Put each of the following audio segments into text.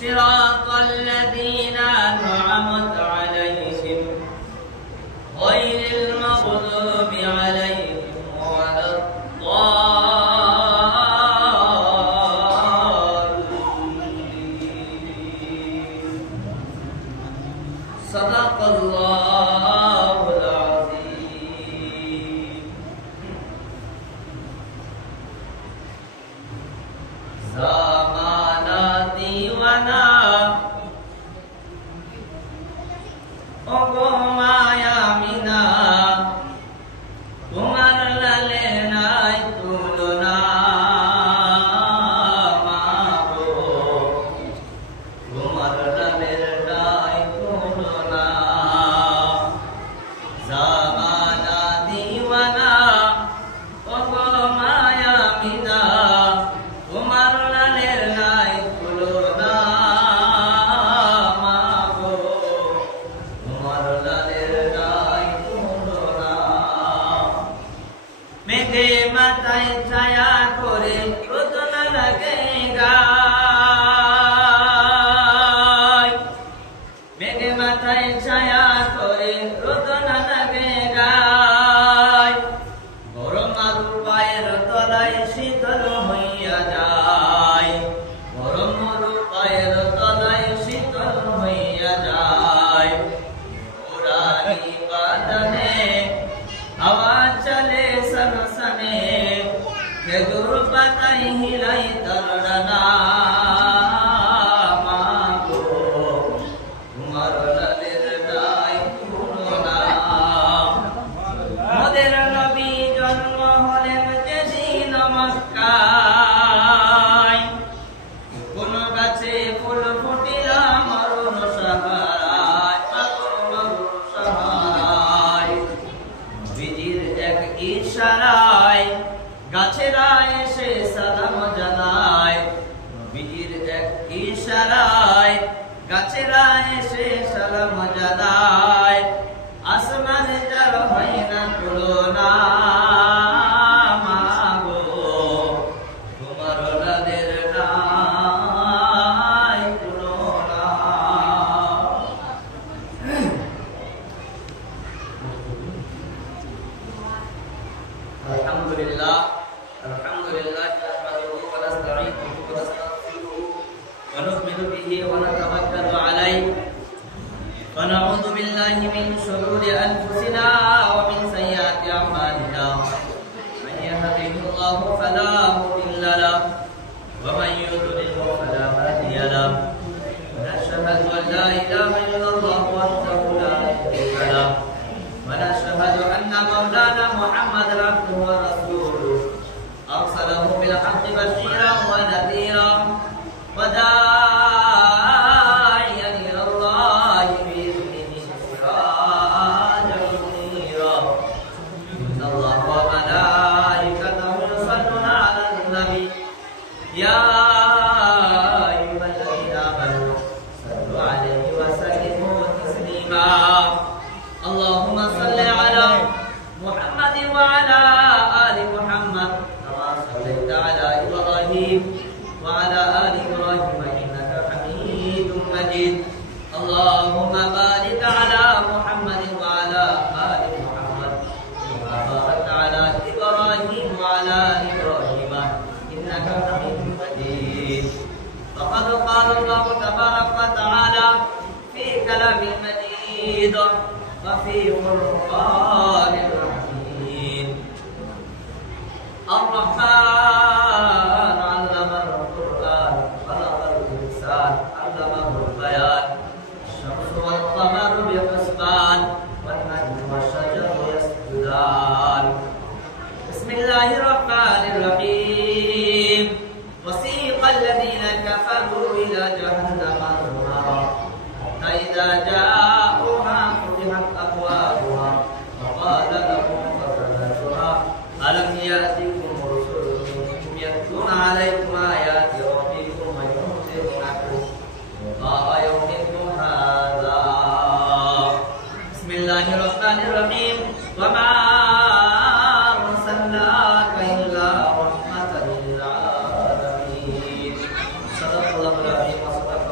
صراط الذين أنعمت عليهم غير المغضوب عليهم ولا الضالين. صدق الله العظيم. জামানা দিওয়ানা ওগো মায়া মিনা, তোমার লালে নাই তুলনা মাগো, তোমার লালের নাই তুলনা। জামানা দিওয়ানা ওগো মায়া মিনা, তোমার লালের নাই তুলনা মাগো, তোমার লালের নাই তুলনা। মেঘে মাথায় ছায়া করে রোদ না লাগে গায়, মেঘে মাথায় ছায়া করে রোদ না লাগে গায়। গরম আরু পায়ের তলায় শীতল হইয়া যায়, গরম আরু পায়ের তলায় শীতল হইয়া যায়। ওরানি বাদনে হাওয়া চলে সনসনে, খেজুর পাতায় হিলাই তরডানা মাগো, তোমার লালের নাই তুলনা। মোদের নবী জন্ম হলেন যেদিন মক্কায়, কোন গাছে ফুল ফুটিলা মরুন সাহারায়, মরুন সাহারায়। নবীজির এক ইশারায় গাছেরা এসে সালাম জানায়, নবীজির এক ইশারায় গাছেরা এসে সালাম জানায়। আসমানে যার হয় না তুলনা মাগো, তোমার লালের নাই তুলনা। আলহামদুলিল্লাহ আলহামদুলিল্লাহ নাহমাদুহু ওয়া নাস্তাঈনুহু ওয়া নাস্তাগফিরুহু ওয়া নু'মিনু বিহি ওয়া নাতাওয়াক্কালু আলাইহি ওয়া নাউযু বিল্লাহি মিন শুরুরি আনফুসিনা ওয়া মিন sayyiati a'malina। মান yahdihillahu ফালা মুদিল্লা লাহু ওয়া মান ইউদ্লিলহু ফালা হাদিয়া লাহু। ওয়া নাশহাদু আন লা ইলাহা ইল্লাল্লাহু ওয়াহদাহু লা শারীকা লাহু ওয়া নাশহাদু anna মাওলানা মুহাম্মাদান আবদুহু ওয়া রাসূলুহু أرسله بالحق بشيرا ونذيرا وداعيا إلى الله بإذنه سراجا منيرا. إن الله وملائكته يصلون على النبي يا أيها الذين آمنوا صلوا عليه وسلموا تسليما. اللهم صل على محمد وعلى آل محمد صليت على إبراهيم وعلى آل إبراهيم إنك حميد مجيد. اللهم بارك على محمد وعلى آل محمد كما باركت على إبراهيم وعلى آل إبراهيم إنك حميد مجيد. فقد قال الله تبارك وتعالى في كلام المجيد وفي فرقان الحكيم. الرحمن علم القرآن خلق الإنسان علمه البيان. الشمس والقمر بحسبان والنجم والشجر يسجدان. بسم الله الرحمن الرحيم. وسيق الذين كفروا إلى جهنم زمرا حتى إذا جاءوها فتحت أبوابها وقال لهم خزنتها ألم يأتكم رسل منكم يتلون عليكم آيات ربكم وينذرونكم لقاء يومكم هذا. بسم الله الرحمن الرحيم. وما أرسلناك إلا رحمة للعالمين. صدق الله العظيم وصدق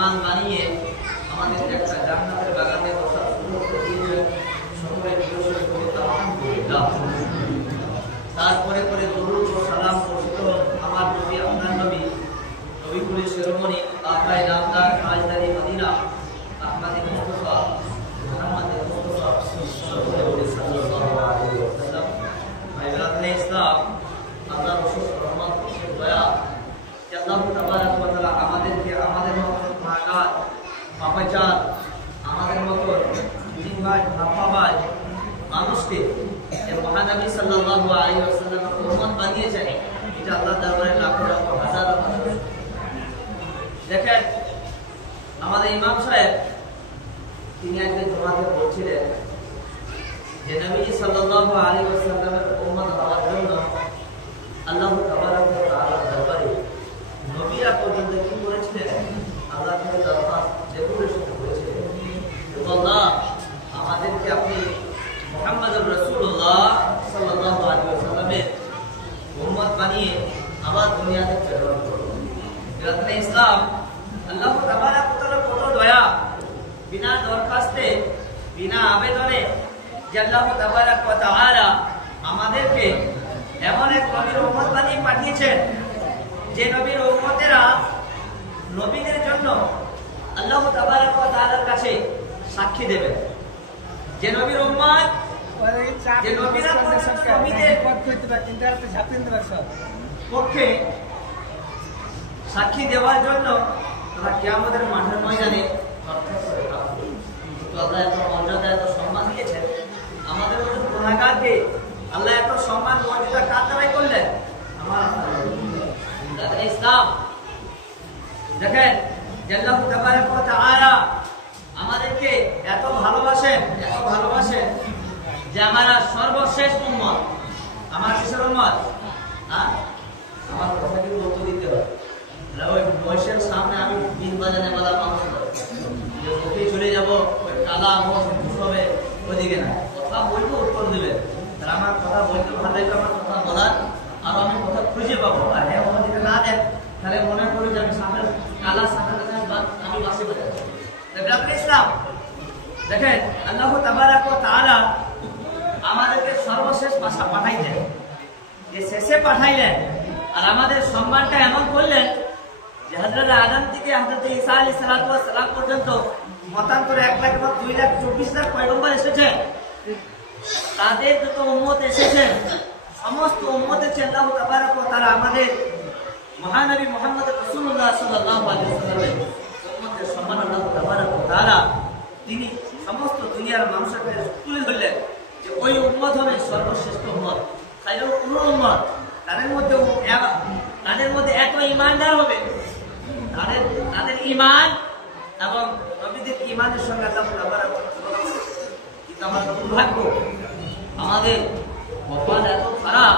মেহমান বানিয়ে আমাদের একটা জান্নাতের বাগানে বসার সুযোগ করে দিয়েছেন। সকলে দিবসের কবিতা আলহামদুলিল্লাহ। তারপরে করে দরুদ ও সালাম বর্ষিত আমার নবী, আপনার নবী, নবীকুলের শিরোমণি আকায়ে নামদার তাজদারি মদিনা আহমদে মুস্তাফা মুহাম্মদে মুস্তাফা সাল্লাল্লাহু আলাইহি ওয়াসাল্লাম। ভাইরাতে ইসলাম, আল্লাহর অশেষ রহমত, অশেষ দয়া যে আল্লাহ তাবারক ওয়া তাআলা আমাদেরকে আমাদের মতো গুনাহগার, পাপাচার, আমাদের মতো জিনবাজ, ভাপাবাজ মানুষকে মহানবী সাল্লাল্লাহু আলাইহি ওয়াসাল্লামের উম্মত বানিয়েছেন। এটা আল্লাহর দরবারে লাখো লাখো হাজার হাজার। দেখেন, আমাদের ইমাম সাহেব তিনি একদিন জমাতে বলছিলেন যে নবী সাল্লাল্লাহু আলাইহি ওয়াসাল্লামের উম্মত হওয়ার জন্য আল্লাহ তাবারক ওয়া তাআলার দরবারে নবীরা পর্যন্ত কি করেছিলেন? আল্লাহ থেকে দরখাস্ত ডেপুটেশন করেছিলেন, আল্লাহ আমাদেরকে আপনি মুহাম্মদুর রাসূলুল্লাহ সাল্লাল্লাহু আলাইহি ওয়াসাল্লামের উম্মত বানিয়ে আবার দুনিয়াতে প্রেরণ করুন। রাতে ইসলাম, আল্লাহ তাবারক ওয়া তাআলা কত দয়া! বিনা দরখাস্তে, বিনা আবেদনে যে আল্লাহ তাবারক ওয়া তাআলা আমাদেরকে এমন এক নবীর উম্মত বানিয়ে পাঠিয়েছেন যে নবীর উম্মতেরা নবীদের জন্য আল্লাহ তাবারক ওয়া তাআলার কাছে সাক্ষী দেবেন। যে নবীর উম্মত, যে নবীরা নবীদের পক্ষে সাক্ষী দেওয়ার জন্য তারা কিয়ামতের মাঠের ময়দানে আল্লাহ এত মর্যাদা, এত সম্মান দিয়েছেন আমাদের মতো গুনাহগারকে। আল্লাহ এত সম্মান মর্যাদা কার দ্বারাই করলেন? আমার ইসলাম। দেখেন, আল্লাহ তাবারক ওয়া তাআলা আমাদেরকে এত ভালোবাসেন, এত ভালোবাসেন যে আমরা সর্বশেষ উম্মত। আমার কিসের উম্মত? আমার কথা কি উত্তর দিতে হবে? ওই বয়সের সামনে আমি বিন বাজানে বলা মানুষ যে ওকে চলে যাবো, ওই কালা হবে ওইদিকে না, কথা বলবো উত্তর দেবে। তাহলে আমার কথা বলতে ভালো লাগবে, আমার কথা বলার আর আমি কথা খুঁজে পাবো। আর হ্যাঁ ওদিকে না দেন তাহলে মনে করি যে আমি সামনে কালা সামনে আমি বাসে বেড়ে যাচ্ছি। ইসলাম, দেখেন আল্লাহ তাবারক ওয়া তাআলা আমাদেরকে সর্বশেষ ভাষা পাঠাইলেন, যে শেষে পাঠাইলেন। আর আমাদের সম্মানটা এমন করলেন যে হযরত আদম থেকে হযরত ঈসা আলাইহিস সালাতু ওয়াস সালাম পর্যন্ত মতান্তরে 1,02,24,00,000 পয়গম্বর এসেছে। তাদের যত উম্মত এসেছেন সমস্ত উম্মতের চেয়ে আল্লাহ তাবারক ওয়া তাআলা আমাদের মহানবী মুহাম্মদ রাসূলুল্লাহ সাল্লাল্লাহু আলাইহি ওয়াসাল্লামের উম্মতের সম্মান আল্লাহ তাবারক ওয়া তাআলা তিনি সমস্ত দুনিয়ার মানুষের কাছে তুলে ধরলেন যে ওই উম্মত হবে সর্বশ্রেষ্ঠ উম্মত, খায়রুল উম্মত। তাদের মধ্যে এত ঈমানদার হবে, তাদের ঈমান এবং নবীদের ঈমানের সঙ্গে আল্লাহ তাবারক ওয়া তাআলা। কিন্তু আমার দুর্ভাগ্য, আমাদের কপাল এত খারাপ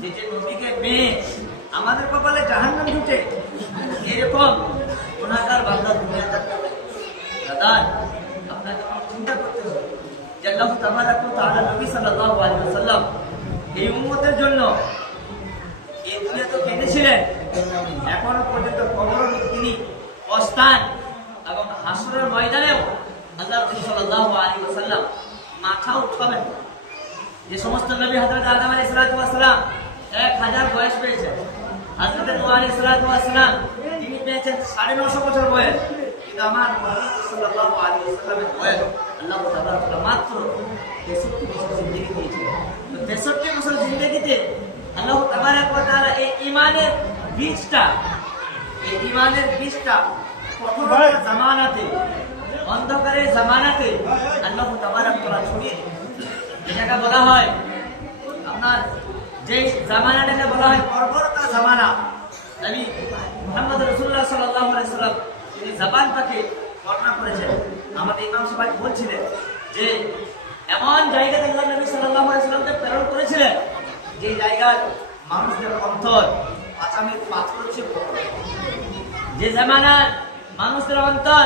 যে নবীকে পেয়ে আমাদের কপালে জাহান্নাম জুটে। এরকম গুনাহগার বান্দা দুনিয়াতে দাদা আপনাকে চিন্তা করতে হবে যে আল্লাহ তাবারক ওয়া তাআলা নবী সাল্লাল্লাহু আলাইহি ওয়াসাল্লাম এই উম্মতের জন্য এই দুনিয়াতে কেঁদেছিলেন। এখনো পর্যন্ত কবরে তিনি অস্থান এবং হাসরের ময়দানেও আল্লাহ রাসূল সাল্লাল্লাহু আলাইহি ওয়াসাল্লাম মাথা উঠাবেন। যে সমস্ত নবী হযরত আদম আলাইহিস সালাম 1000 বয়স পেয়েছেন, হযরত নূহ আলাইহিস সালাম তিনি পেয়েছেন 950 বছর বয়স, কিন্তু আমার মুহাম্মদ সাল্লাল্লাহু আলাইহি ওয়াসাল্লামের বয়স আল্লাহ তাআলা মাত্র 63 বছর জিন্দেগি দিয়েছিলেন। তো 63 বছর জিন্দেগিতে আল্লাহ তাবারক ওয়া তাআলা এই ঈমানের বীজটা কঠোর জামানাতে, অন্ধকারের জামানাতে আল্লাহ তাবারক ওয়া তাআলা ছড়িয়ে এটাকে বলা হয় আপনার যে জামানাটাকে বলা হয় বর্বরতা জামানা। নবী মুহাম্মদ রাসূলুল্লাহ সাল্লাল্লাহু আলাইহি ওয়াসাল্লাম তিনি জবানটাকে বর্ণনা করেছেন। আমাদের ইমাম সাহেব বলছিলেন যে এমন জায়গাতে আল্লাহ নবী সাল্লাল্লাহু আলাইহি ওয়াসাল্লামকে প্রেরণ করেছিলেন যে জায়গার মানুষদের অন্তর আচামের পাথর চেয়ে বড়, যে জামানার মানুষদের অন্তর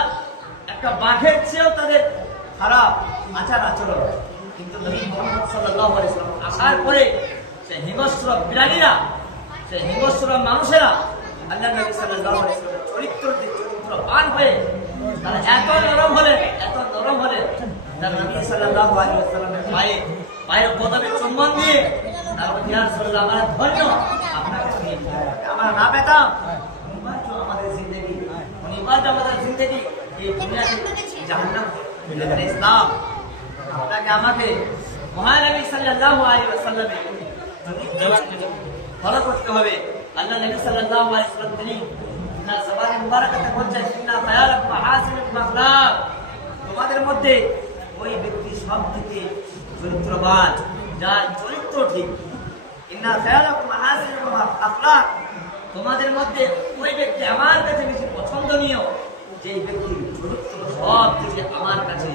একটা বাঘের চেয়েও তাদের খারাপ আচার আচরণ। কিন্তু নবী মুহাম্মদ সাল্লাল্লাহু আলাইহি ওয়াসাল্লাম আসার পরে সেই হিংস্র বিড়ালীরা, সেই হিংস্র মানুষেরা আল্লাহ নবী সাল্লাল্লাহু আলাইহি ওয়াসাল্লামের চরিত্র চরিত্রবান হয়ে তারা এত নরম হলেন তারা নবী সাল্লাল্লাহু আলাইহি ওয়াসাল্লামের পায়ের পদবে চুম্বন দিয়ে তারপর ইয়া রাসূলুল্লাহ আমার ধন্য আপনার কাছে নিয়ে আমরা না পেতাম আমাদের জিন্দেগি আমাদের জিন্দেগি এই দুনিয়াতে জাহান্নাম হয়ে ইসলাম আপনাকে আমাকে মহানবী সাল্লাল্লাহু আলাইহি ওয়াসাল্লামের ফলো করতে হবে। আল্লাহ নবী সাল্লাল্লাহু আলাইহি ওয়াসাল্লাম তিনি না জবানে মুবারাকাতে বলছেন ইন্না খায়রাকুম আহসানুকুম আখলাক, তোমাদের মধ্যে ওই ব্যক্তি সবথেকে চরিত্রবান যার চরিত্র ঠিক। ইন্না খায়রাকুম আহসানুকুম আখলাক, তোমাদের মধ্যে ওই ব্যক্তি আমার কাছে বেশি পছন্দনীয় যে ব্যক্তির চরিত্র সব থেকে আমার কাছে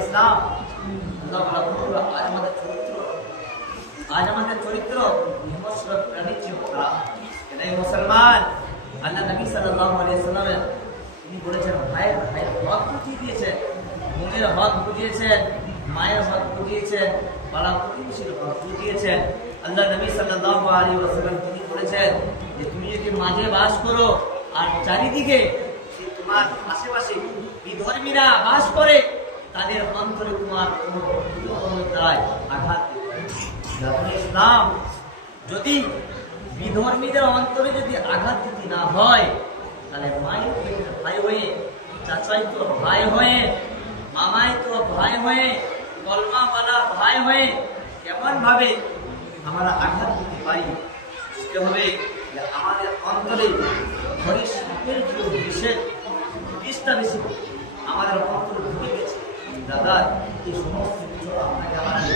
ইসলাম। আজ আমাদের চরিত্র মুসলমান। আল্লাহ নবী সাল্লাল্লাহু আলাইহি ওয়াসাল্লাম তিনি বলেছেন ভাইয়ের হক বুঝিয়ে দিয়েছেন, বোনের হক বুঝিয়েছেন, মায়ের হক বুঝিয়েছেন, পাড়া প্রতিবেশীর হক বুঝিয়েছেন। আল্লাহ নবী সাল্লাল্লাহু আলাইহি ওয়াসাল্লাম তিনি বলেছেন যে তুমি যদি মাঝে বাস করো আর চারিদিকে তোমার আশেপাশে বিধর্মীরা বাস করে তাদের অন্তরে তোমার আঘাত ইসলাম। যদি বিধর্মীদের অন্তরে যদি আঘাত দিতে না হয় তাহলে মায়ের ভাই হয়ে, চাচাই তো ভাই হয়ে, মামাই তো ভাই হয়ে, কলমাওয়ালা ভাই হয়ে কেমন ভাবে আমরা আঘাত দিতে পারি। বুঝতে হবে যে আমাদের অন্তরে বিষটা বেশি আমাদের অন্তরে ঢুকে গেছে। দাদা এই সমস্ত কিছু আপনাকে আমাকে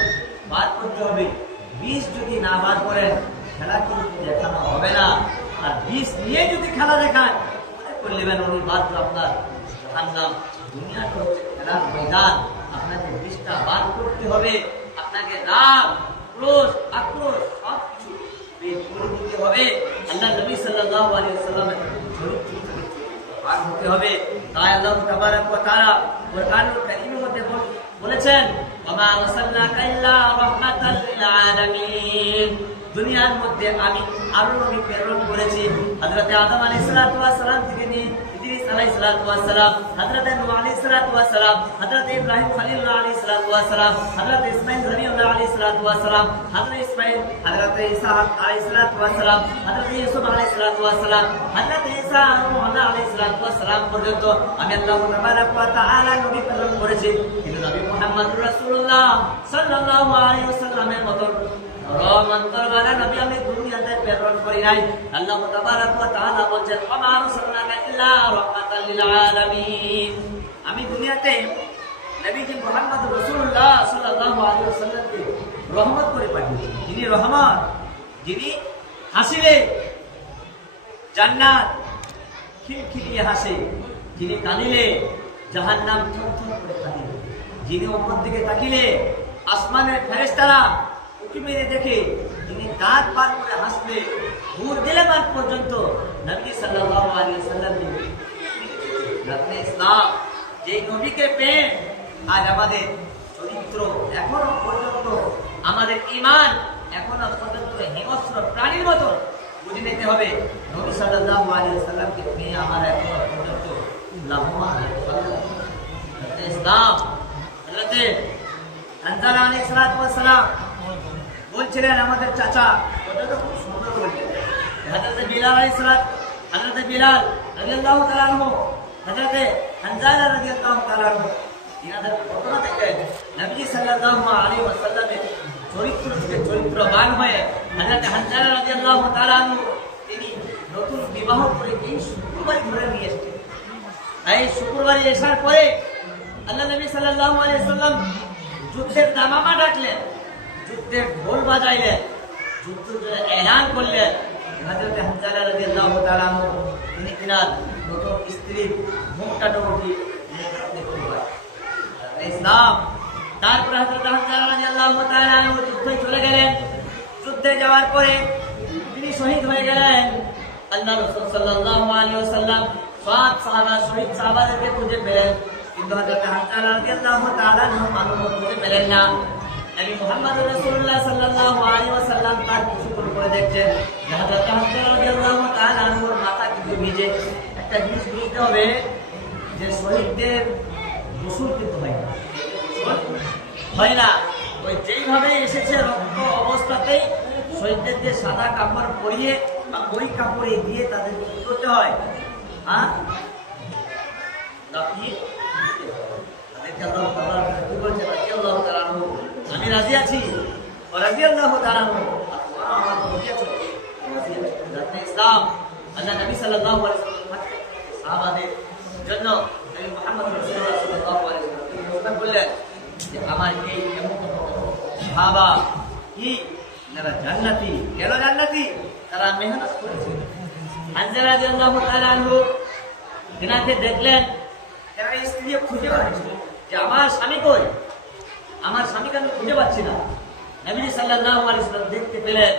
বার করতে হবে। বিষ যদি না বার করেন খেলা কিন্তু দেখানো হবে না। আর বিষ নিয়ে যদি খেলা দেখান করলেবেন উনি বাদ আপনার জাহান্নাম। দুনিয়াটা হচ্ছে খেলার ময়দান, আপনাকে বিষটা বার করতে হবে। আপনাকে রাগ, ক্রোধ, আক্রোশ সব কিছু বের করে দিতে হবে। আল্লাহ নবী সাল্লাল্লাহু আলাইহি ওয়াসাল্লামের চরিত্র বার হতে হবে। তাই আল্লাহ তাবারাক ওয়া তাআলা কোরআনুল কারীমের মধ্যে বলেছেন ওয়া আরসালনাকা ইল্লা রাহমাতাল লিল আলামিন, দুনিয়ার মধ্যে আমি আরো নবী প্রেরণ করেছি। হযরত আদম আলাইহিস সালাতু ওয়াস সালাম থেকে নিয়ে ইদ্রিস আলাইহিস সালাতু ওয়াস সালাম, হযরত নূহ আলাইহিস সালাতু ওয়াস সালাম, হযরত ইব্রাহিম খলিলুল্লাহ আলাইহিস সালাতু ওয়াস সালাম, হযরত ইসমাঈল জলিলুল্লাহ আলাইহিস সালাতু ওয়াস সালাম, হযরত ইসমাঈল, হযরত ঈসা আলাইহিস সালাতু ওয়াস সালাম, হযরত ইউসুফ আলাইহিস সালাতু ওয়াস সালাম, হযরত ঈসা আলাইহিস সালাতু ওয়াস সালাম পর্যন্ত আমি আল্লাহ তাবারাক ওয়া তাআলা নবী প্রেরণ করেছি। কিন্তু নবী মুহাম্মদুর রাসূলুল্লাহ সাল্লাল্লাহু আলাইহি ওয়াসাল্লামের মত রহমতওয়ালা নবী আমি দুনিয়াতে প্রেরণ করি নাই। আল্লাহ তাবারাক ওয়া তাআলা বলেন ওয়া মা আরসালনাকা ইল্লা রাহমাতাল লিল আলামিন, আমি দুনিয়াতে নবীজি মুহাম্মদ রাসূলুল্লাহ সাল্লাল্লাহু আলাইহি ওয়াসাল্লামকে রহমত করে পাঠিয়েছি। যিনি রহমত, যিনি হাসিলে জান্নাত খিলখিলিয়ে হাসে, যিনি কাঁদিলে জাহান্নাম থরথর করে কাঁদে, যিনি উপর দিকে তাকিলে আসমানের ফেরেশতারা উঁকি মেরে দেখে, যিনি দাঁত বার করে হাসলে ঘুর দিলে বার পর্যন্ত নবী সাল্লাল্লাহু আলাইহি ওয়াসাল্লামকে ইসলাম যে নবীকে পেয়ে আজ আমাদের চরিত্র এখনো পর্যন্ত, আমাদের ঈমান এখনো পর্যন্ত হিংস্র প্রাণীর মতো বুঝে নিতে হবে। নবী সাল্লাল্লাহু আলাইহি ওয়াসাল্লামকে পেয়ে আমরা এখনো পর্যন্ত লাভবান ইসলাম। হযরত হানজালা আলাইহিস সালাতু ওয়াস সালাম বলছিলেন আমাদের চাচা, ওটা খুব সুন্দর বলছেন। হযরত বিলাল আলাইহিস সালাত, হযরত বিলাল রাদিয়াল্লাহু তাআলা আনহু, হযরত হানজালা রাদিয়াল্লাহু তাআলা আনহু ইনাদের ঘটনা থেকে নবী সাল্লাল্লাহু আলাইহি ওয়াসাল্লামের চরিত্র থেকে চরিত্রবান হয়ে হযরত হানজালা রাদিয়াল্লাহু তাআলা আনহু তিনি নতুন বিবাহ করে এই শুক্রবার ধরে নিয়ে এসেছেন। এই শুক্রবারে আসার পরে আল্লাহ নবী সাল্লাল্লাহু আলাইহি ওয়াসাল্লাম যুদ্ধের দামামা ডাকলেন, যুদ্ধের ঢোল বাজাইলেন, যুদ্ধ এলান করলেন। হযরত হানজালা রাদিয়াল্লাহু তাআলা আনহু তিনি তিনার নতুন স্ত্রীর মুখটা উঠি দেখতে পায় ইসলাম। তারপর হযরত হানজালা রাদিয়াল্লাহু তাআলা আনহু যুদ্ধে চলে গেলেন। যুদ্ধে যাওয়ার পরে তিনি শহীদ হয়ে গেলেন। আল্লাহ রাসূল সাল্লাল্লাহু আলাইহি ওয়াসাল্লাম সব সাহাবা শহীদ সাহাবাদেরকে খুঁজে পেলেন, কিন্তু হযরত হানজালা রাদিয়াল্লাহু তাআলা আনহু মানুষ খুঁজে পেলেন না। নবী মুহাম্মদ রাসূলুল্লাহ সাল্লাল্লাহু আলাইহি ওয়াসাল্লাম তার কিছু করে দেখছেন হযরত হানজালা রাদিয়াল্লাহু তাআলা আনহুর মাথা কিছু ভিজে, একটা একটা জিনিস বুঝতে হবে যে শহীদদের গোসল কিন্তু হয় না, হয় না। ওই যেইভাবে এসেছে রক্ত অবস্থাতেই শহীদদেরকে সাদা কাপড় পরিয়ে বা ওই কাপড়ে দিয়ে তাদের কি করতে হয়? হ্যাঁ, আমি রাজি আছি, ইসলাম আল্লাহ নবী সাল্লাল্লাহু আলাইহি ওয়াসাল্লাম সাহাবাদের জন্য নবী মুহাম্মদ সাল্লাল্লাহু আলাইহি ওয়াসাল্লাম বললেন যে আমার এই এমন সাহাবা কি যারা জান্নাতি, কেন জান্নাতি? তারা মেহনত করেছে। হানজালা রাদিয়াল্লাহু তাআলা আনহু তিনাকে দেখলেন, তারা স্ত্রী খুঁজে পাচ্ছে যে আমার স্বামী কই, আমার স্বামীকে আমি খুঁজে পাচ্ছি না। নবী সাল্লাল্লাহু আলাইহি ওয়াসাল্লাম দেখতে পেলেন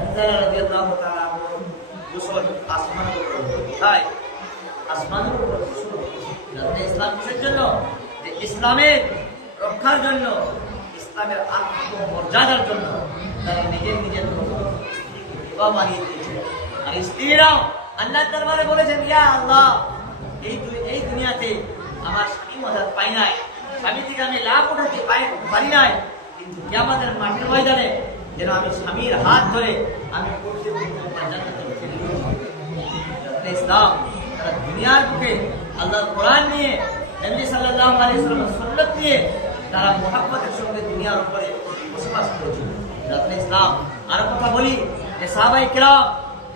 হানজালা রাদিয়াল্লাহু তাআলা আনহু গোসল আসমানের উপর, তাই আসমানের উপর গোসল। ইসলাম কিসের জন্য? যে ইসলামের রক্ষার জন্য, ইসলামের আত্মমর্যাদার জন্য তারা নিজের নিজের বানিয়ে দিয়েছে। আর স্ত্রীরাও আল্লাহর দরবারে বলেছেন, ইয়া আল্লাহ, এই দুনিয়াতে আমার স্বামী মজা পাই নাই, স্বামী থেকে আমি লাভ উঠাতে পারি নাই, কিন্তু কিয়ামতের মাঠের ময়দানে যেন আমি স্বামীর হাত ধরে আমি ইসলাম তারা দুনিয়ার বুকে আল্লাহর কোরআন নিয়ে, নবী সাল্লাল্লাহু আলাইহি ওয়াসাল্লামের সুন্নাত নিয়ে তারা মুহাব্বতের সঙ্গে দুনিয়ার উপরে বসবাস করেছিল। ইসলাম আর কথা বলি যে সাহাবায়ে কেরাম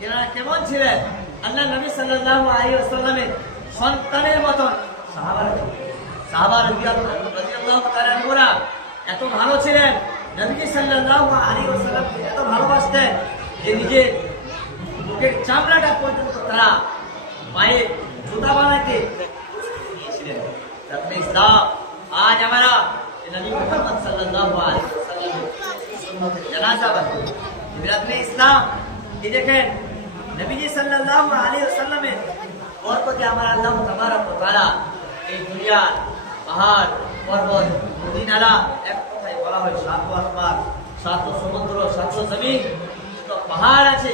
এনারা কেমন ছিলেন? আল্লাহ নবী সাল্লাল্লাহু আলাইহি ওয়াসাল্লামের সন্তানের মতন সাহাবা রাদিয়াল্লাহু তাআলা আনহুরা এত ভালো ছিলেন, নবী সাল্লাল্লাহু আলাইহি ওয়াসাল্লামকে এত ভালোবাসতেন যে নিজের বুকের চামড়াটা পর্যন্ত তারা পায়ে জুতা বানাতে নিয়েছিলেন। ইসলাম আজ আমরা নবী মুহাম্মদ সাল্লাল্লাহু আলাইহি ওয়াসাল্লামের সুন্নতের জানাজা বাকি ইসলাম কি দেখেন, নবীজি সাল্লাল্লাহু আলাইহি ওয়াসাল্লামের বরকতে আমার আল্লাহ তাবারক ওয়া তাআলা এই দুনিয়ার পাহাড় পর্বত নদী নালা, এক কথায় বলা হয় সাত আসমান, সাত সমুদ্র, সাত জমিন, যত পাহাড় আছে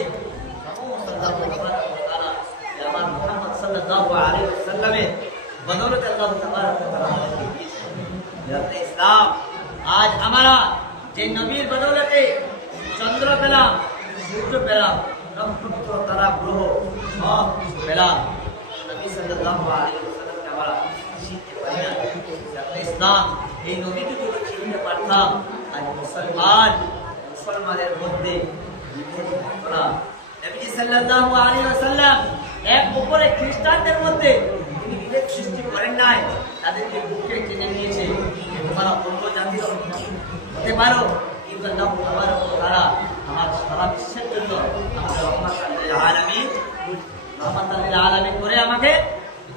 আমার মুহাম্মদ সাল্লাল্লাহু আলাইহি ওয়াসাল্লামের বদৌলতে আল্লাহ তাবারক ওয়া তাআলা আমাদেরকে দিয়েছেন ইসলাম। আজ আমরা যে নবীর বদৌলতে চন্দ্র পেলাম, সূর্য পেলাম, নক্ষত্র তারা গ্রহ সব কিছু পেলাম, নবী সাল্লাল্লাহু আলাইহি ওয়াসাল্লামকে আমরা চিনতে পারি না। ইসলাম এই নবীকে যদি চিনতে পারতাম, আজ মুসলমানের মধ্যে নবী সাল্লাল্লাহু আলাইহি ওয়াসাল্লাম এক উপরে খ্রিস্টানদের মধ্যে তিনি বিভেদ সৃষ্টি করেন নাই, তাদেরকে বুকে টেনে নিয়েছে। তোমরা অন্য জাতির হতে পারো, কিন্তু আল্লাহ তাবারক ওয়া তাআলা আমার সারা বিশ্বের জন্য আমাকে রহমাতুল লিল আলামিন করে আমাকে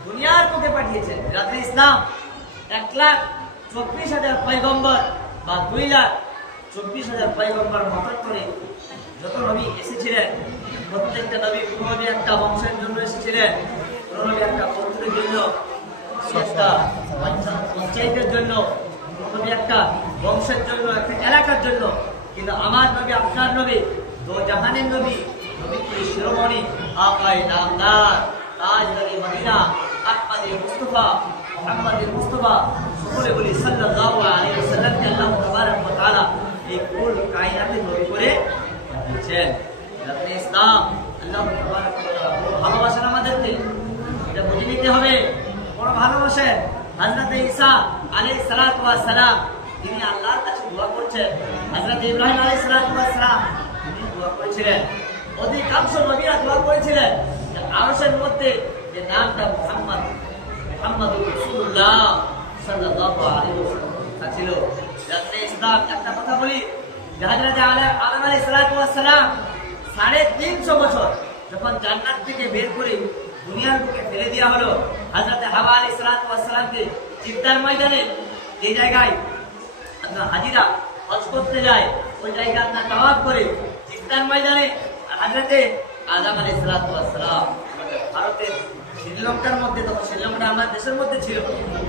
দুনিয়ার বুকে পাঠিয়েছেন। রাতে ইসলাম 1,24,000 পয়গম্বর বা 2,24,000 পয়গম্বর মতান্তরে যত নবী এসেছিলেন, প্রত্যেকটা নবী কোন নবী একটা বংশের জন্য এসেছিলেন, কোন নবী একটা গোত্রের জন্য, একটা পঞ্চায়েতের জন্য, কোন নবী একটা বংশের জন্য, একটা এলাকার জন্য। কিন্তু আমার নবী, আপনার নবী, দো জাহানের নবী, নবীর শিরোমণি আকায়ে নামদার তাজদারে মদিনা আহমদে মুস্তাফা মুহাম্মদে মুস্তাফা সকলে বলি সাল্লাল্লাহু আলাইহি ওয়াসাল্লামকে আল্লাহ তাবারক ওয়া তাআলা এই কুল কায়নাতে নবী করে দিয়েছেন। আপনি ইসলাম আল্লাহ তাবারক ওয়া তাআলা ভালোবাসেন আমাদেরকে, এটা বুঝে নিতে হবে। বড় ভালোবাসেন। হযরত ঈসা আলাইহিস সালাতু ওয়াস সালাম তিনি আল্লাহর কাছে দোয়া করছেন, হযরত ইব্রাহিম আলাইহিস সালাতু ওয়াস সালাম তিনি দোয়া করেছিলেন, অধিকাংশ নবীরা দোয়া করেছিলেন যে আরশের মধ্যে যে নামটা মুহাম্মাদুর রাসূলুল্লাহ সাল্লাল্লাহু আলাইহি ওয়াসাল্লাম ছিল। যাতে ইসলাম একটা কথা বলি যে হযরত আদম আলাইহিস সালাতু ওয়াস সালাম 350 বছর যখন জান্নাত থেকে বের করে দুনিয়ার বুকে ফেলে দেওয়া হলো, হযরত হাওয়া আলাইহিস সালাতু ওয়াস সালামকে জিদ্দার ময়দানে যে জায়গায় আপনার হাজিরা হজ করতে যায়, ওই জায়গা আপনার তাওয়াফ করে জিদ্দার ময়দানে হযরত আদম আলাইহিস সালাতু ওয়াস সালাম ভারতের শ্রীলঙ্কার মধ্যে, তখন শ্রীলঙ্কা আমার দেশের মধ্যে ছিল,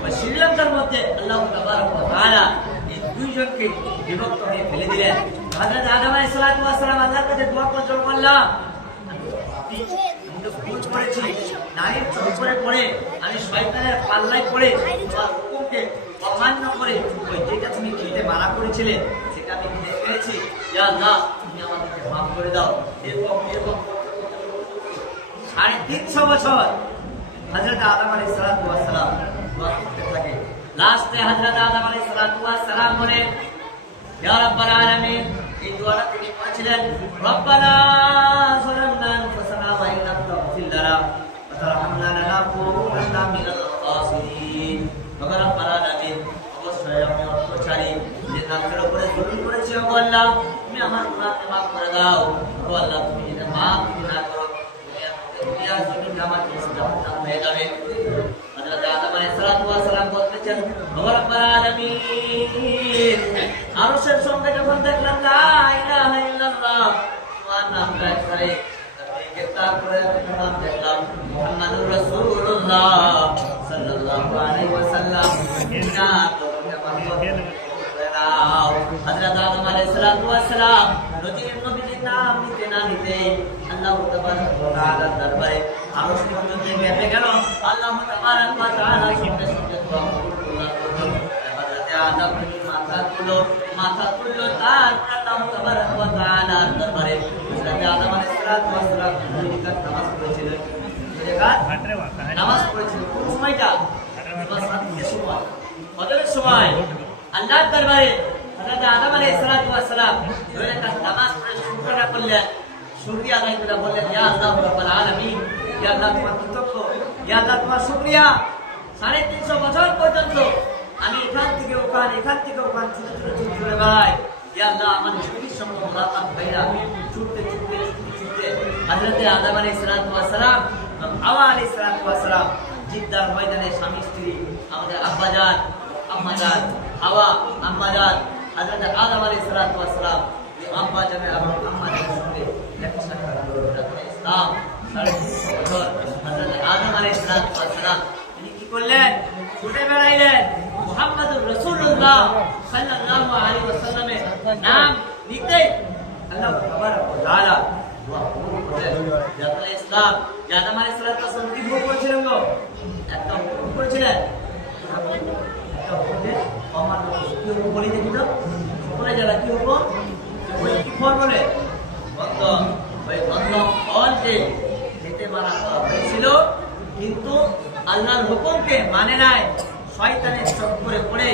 ওই শ্রীলঙ্কার মধ্যে আল্লাহ তাবারক ওয়া তাআলা এই দুইজনকে বিভক্ত হয়ে ফেলে দিলেন। হযরত আদম আলাইহিস সালাতু ওয়াস সালাম আল্লাহর কাছে দোয়া করলেন, আল্লাহ আমি তো ভুল করেছি, নারীর চক্করে পড়ে, আমি শয়তানের পাল্লায় পড়ে তোমার হুকুমকে অমান্য করে ওই যেটা তুমি খেতে মানা করেছিলে সেটা আমি খেয়ে ফেলেছি। ইয়া আল্লাহ, তুমি আমাকে মাফ করে দাও। এরকম 350 বছর হযরত আদম আলাইহিস সালাম দোয়া করতে থাকে। লাস্টে হযরত আদম আলাইহিস সালাম বলেন, ইয়া রাব্বাল আলামিন, এই দোয়াটা তিনি করেছিলেন, রব্বানা যালামনা আনফুসানা ওয়া ইন লাম তাগফির লানা ওয়া তারহামনা লানাকুনান্না মিনাল খাসিরিন। রব্বাল আলামিন, অবশ্যই আমি অত্যাচারী, যে নামের উপরে জুলুম করেছি, ও আল্লাহ তুমি আমার গুনাহকে মাফ করে দাও। ও আল্লাহ, তুমি যদি মাফ না করো দুনিয়ার জমিন আমার জাহান্নাম হয়ে যাবে। হযরত আদম আলাইহিস সালাম বলতেছেন, ও রব্বাল আলামিন, আরশের সঙ্গে যখন দেখলাম লা ইলাহা ইল্লাল্লাহ তোমার নামটা করে তারপরে নাম দেখলাম মুহাম্মাদুর রাসূলুল্লাহ সাল্লাল্লাহু আলাইহি ওয়াসাল্লাম, ইন্না হযরত আদম আলাইহিস সালাম নবীর নাম নিতে না নিতে আল্লাহ তাবারক ওয়া তাআলার দরবারে আরশ পর্যন্ত গেছে গেল। আল্লাহ তাবারক ওয়া তাআলা সঙ্গে সঙ্গে দোয়া কবুল করলেন। হযরত আদম মাথা তুললো তার আল্লাহ তাবারক ওয়া তাআলার দরবারে। হযরত আদম আলাইহিস সালাম নামাজ পড়েছিলেন। নামাজ পড়েছিলেন কোন সময়টা? ফজরের সময় আল্লাহর দরবারে হযরত আদম আলাইহিস সালাম নামাজ পড়ে শুকরিয়া করলেন। শুকরিয়া আদায় করে বললেন, ইয়া আল্লাহ রাব্বুল আলামিন, ইয়া আল্লাহ তোমার কৃতজ্ঞ, ইয়া আল্লাহ তোমার শুকরিয়া। 350 বছর পর্যন্ত আমি এখান থেকে ওখান ছুটে বেড়াই। ইয়া আল্লাহ, আমার ছুটির সময় মোলাকাত ভাইরা ছুটতে হযরত আদম আলাইহিস সালাম হাওয়া আলাইহিস সালাম জিদ্দার ময়দানে স্বামী স্ত্রী আমাদের আম্মাজান হাওয়া আম্মাজান হযরত আদম আলাইহিস সালাম আম্মাজানের আম্মাজানের সঙ্গে দেখা সাক্ষাৎ করলেন। ইসলাম 350 বছর হযরত আদম আলাইহিস সালাম তিনি কি করলেন? ছুটে বেড়াইলেন। মুহাম্মাদুর রাসূলুল্লাহ সাল্লাল্লাহু আলাইহি ওয়াসাল্লামের নাম নিতে আল্লাহ তাবারক ওয়া তাআলা দোয়া কবুল করলেন। জালাল ইসলাম আদম আলাইহিস সালাম কি ভুল করেছিলেন গো? একটা ভুল করেছিলেন। একটা ভুলে অমান্য কি বলি দেখি তো সকলে যারা কি হবো ওই কি ফল বলে ওই ফলকে খেতে মানা করা হয়েছিল, কিন্তু আল্লাহর হুকুমকে মানে নাই। শয়তানের চক্করে পড়ে,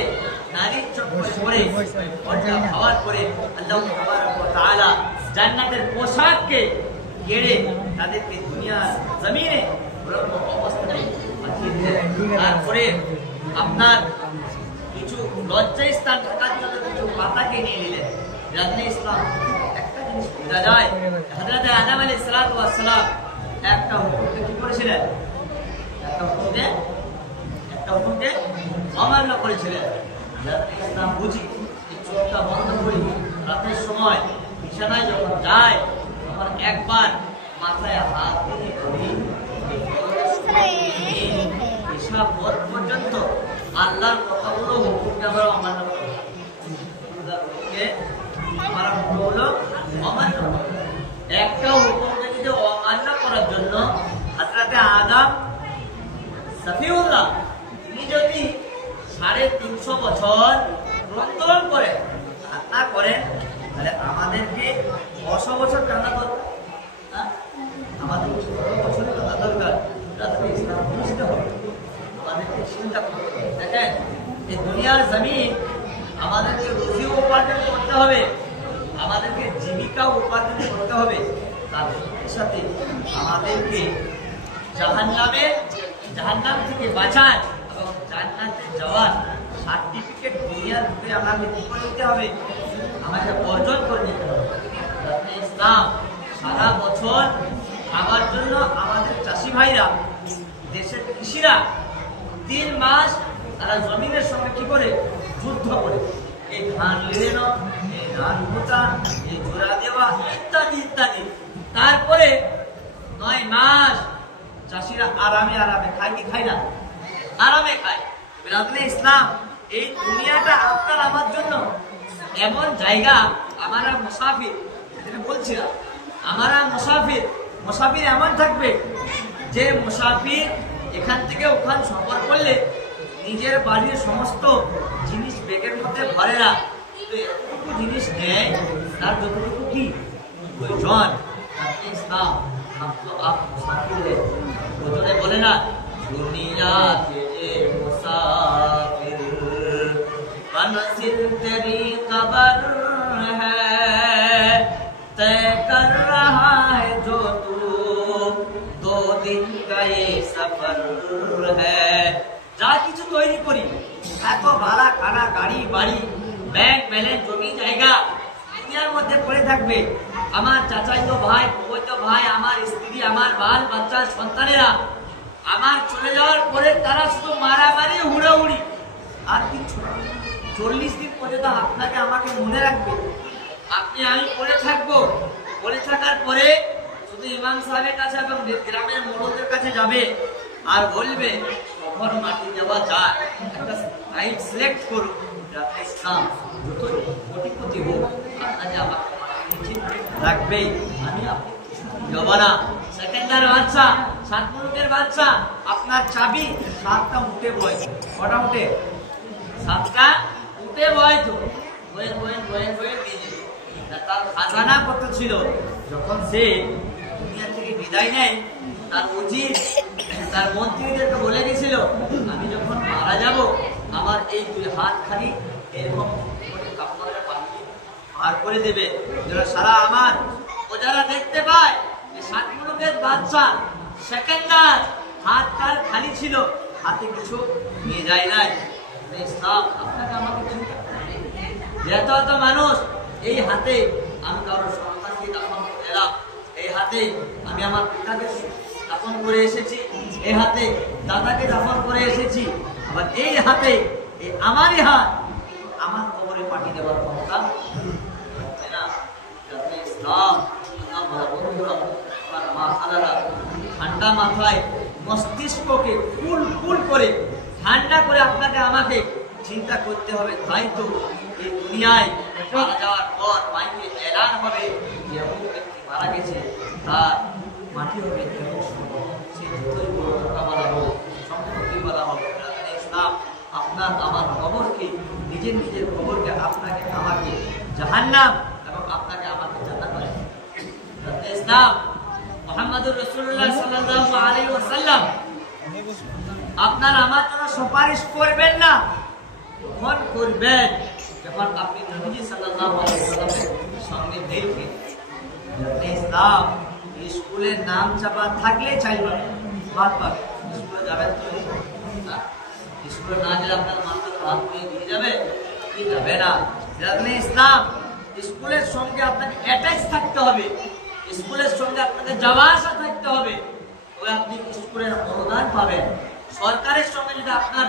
নারীর চক্করে পড়ে ফলটা খাওয়ার পরে আল্লাহ তাবারক ওয়া তাআলা জান্নাতের পোশাককে কেড়ে তাদেরকে দুনিয়ার জমিনে অবস্থায় পাঠিয়ে দিলেন। তারপরে আপনার কিছু লজ্জায় স্থান থাকার জন্য কিছু পাতাকে নিয়ে নিলেন। জানলে ইসলাম একটা জিনিস বোঝা যায়, হযরত আদম আলাইহিস সালাম একটা হুকুমকে কি করেছিলেন? একটা হুকুমকে অমান্য করেছিলেন। জানলে ইসলাম বুঝি এই চোখটা বন্ধ করি, রাতের সময় বিছানায় যখন যায় তখন একবার মাথায় হাত দিয়ে ধরি পেশাব পর্যন্ত আল্লাহর কথাগুলো হুকুমকে আমরা অমান্য করি। আমরা হুকুমগুলো অমান্য করি। একটা হুকুমকে যদি অমান্য করার জন্য হযরত আদম সফিউল্লাহ তিনি যদি 350 বছর ক্রন্দন করে কান্না করেন, তাহলে আমাদেরকে 100 বছর কান্না দরকার। আমাদের 100 বছরের কান্না দরকার। ইসলাম বুঝতে হবে, আমাদেরকে চিন্তা করতে হবে। দেখেন, এই দুনিয়ার জমিন আমাদেরকে রুজি উপার্জন করতে হবে, আমাদেরকে জীবিকা উপার্জন করতে হবে। তার সাথে আমাদেরকে জাহান্নাম থেকে বাঁচান এবং জান্নাতে যাওয়ার সার্টিফিকেট দুনিয়ার ভিতরে আমাকে কি করে নিতে হবে? আমাকে অর্জন করে নিতে হবে। ইসলাম সারা বছর খাবার জন্য আমাদের চাষি ভাইরা, দেশের কৃষিরা 3 মাস তারা জমিনের সঙ্গে কি করে যুদ্ধ করে, এই ধান লেড়ানো, এই ধান পোতা, এই জোড়া দেওয়া ইত্যাদি ইত্যাদি। তারপরে 9 মাস চাষিরা আরামে খায় কি খায় না? আরামে খায়। বিরাদনে ইসলাম এই দুনিয়াটা আপনার আমার জন্য এমন জায়গা, আমরা মুসাফির, যেটা বলছিলাম আমরা মুসাফির এমন থাকবে যে মুসাফির এখান থেকে ওখান সফর করলে নিজের বাড়ির সমস্ত জিনিস ব্যাগের মধ্যে ভরে না, কিন্তু এতটুকু জিনিস নেয় তার যতটুকু কি প্রয়োজন। ইসলাম বলে না দুনিয়া কে যে মুসাফির मंजिल तेरी खबर है तय कर रहा है जो तू 2 दिन का ये सफर है। যা কিছু তৈরি করি এত ভাড়া খানা গাড়ি বাড়ি ব্যাংক ব্যালেন্স জমি জায়গা দুনিয়ার মধ্যে পড়ে থাকবে। আমার চাচাইতো ভাই ফুফাইতো ভাই আমার স্ত্রী আমার বাল বাচ্চা সন্তানেরা আমার চলে যাওয়ার পরে তারা শুধু মারামারি হুড়াহুড়ি আর কিছু না। 40 দিন পর্যন্ত আপনাকে আমাকে মনে রাখবে, আপনি আমি পড়ে থাকবো। পড়ে থাকার পরে শুধু ইমাম সাহেবের কাছে এবং গ্রামের মোড়লদের কাছে যাবে আর বলবে কখন মাটি দেওয়া যায়, একটা সাইট সিলেক্ট করুন। ইসলাম যত কোটিপতি হোক আপনাকে আমাকে রাখবে, আমি আপনি যাবো না। সেকেন্ডার বাচ্চা 7 মুলুকের বাচ্চা আপনার চাবি 7টা উঠে বয়, কটা উঠে 7টা উঠে বয়, তো বয়ে তার খাজানা কত ছিল। যখন সে দুনিয়া থেকে বিদায় নেয় তার উচিত তার মন্ত্রীদেরকে বলে গেছিল আমি যখন মারা যাব আমার এই 2 হাত খালি এরকম কাপড়ের বাঁধিয়ে পার করে দেবে, যেন সারা আমার ও যারা দেখতে পায় যে 7 মুলুকের বাচ্চা সেকেন্ডার হাত তার খালি ছিল, হাতে কিছু নিয়ে যায় নাই। ইসলাম আপনাকে আমাকে চিন্তা যেহেতু মানুষ এই হাতে আমি কারোর সন্তানকে দাফন করে এলাম, এই হাতে আমি আমার পিতাকে দাফন করে এসেছি, এই হাতে দাদাকে দাফন করে এসেছি, আবার এই হাতে এই আমারই হাত আমার কবরে পাঠিয়ে দেওয়ার ক্ষমতা না। ইসলাম ঠান্ডা মাথায় মস্তিষ্ককে কুল করে ঠান্ডা করে আপনাকে আমাকে চিন্তা করতে হবে। তাই তো এই দুনিয়ায় মারা যাওয়ার পর মাইকে এলান হবে যে এমন ব্যক্তি মারা গেছে, তার মাটি হবে সে যতই বড় টাকাওয়ালা হোক সম্পত্তিওয়ালা হোক। ইসলাম আপনার আমার কবরকে নিজের কবরকে আপনাকে আমাকে জাহান্নাম এবং আপনাকে আমাকে জান্নাত করে। ইসলাম মুহাম্মদুর রাসূলুল্লাহ সাল্লাল্লাহু আলাইহি ওয়াসাল্লাম আপনার আমার জন্য সুপারিশ করবেন না, তখন করবেন যখন আপনি নবীজি সাল্লাল্লাহু আলাইহি ওয়াসাল্লামের সঙ্গে দেখবেন। ইসলাম স্কুলের নাম চাপা থাকলে চাইবেন বাদ পাবে, স্কুলে যাবেন তো স্কুলে না গেলে আপনার মাথার হাত দিয়ে দিয়ে যাবে কি যাবে না। ইসলাম স্কুলের সঙ্গে আপনাকে অ্যাটাচ থাকতে হবে, স্কুলের সঙ্গে আপনাকে যাওয়া আসা থাকতে হবে, ওই আপনি স্কুলের অনুদান পাবেন। সরকারের সঙ্গে যদি আপনার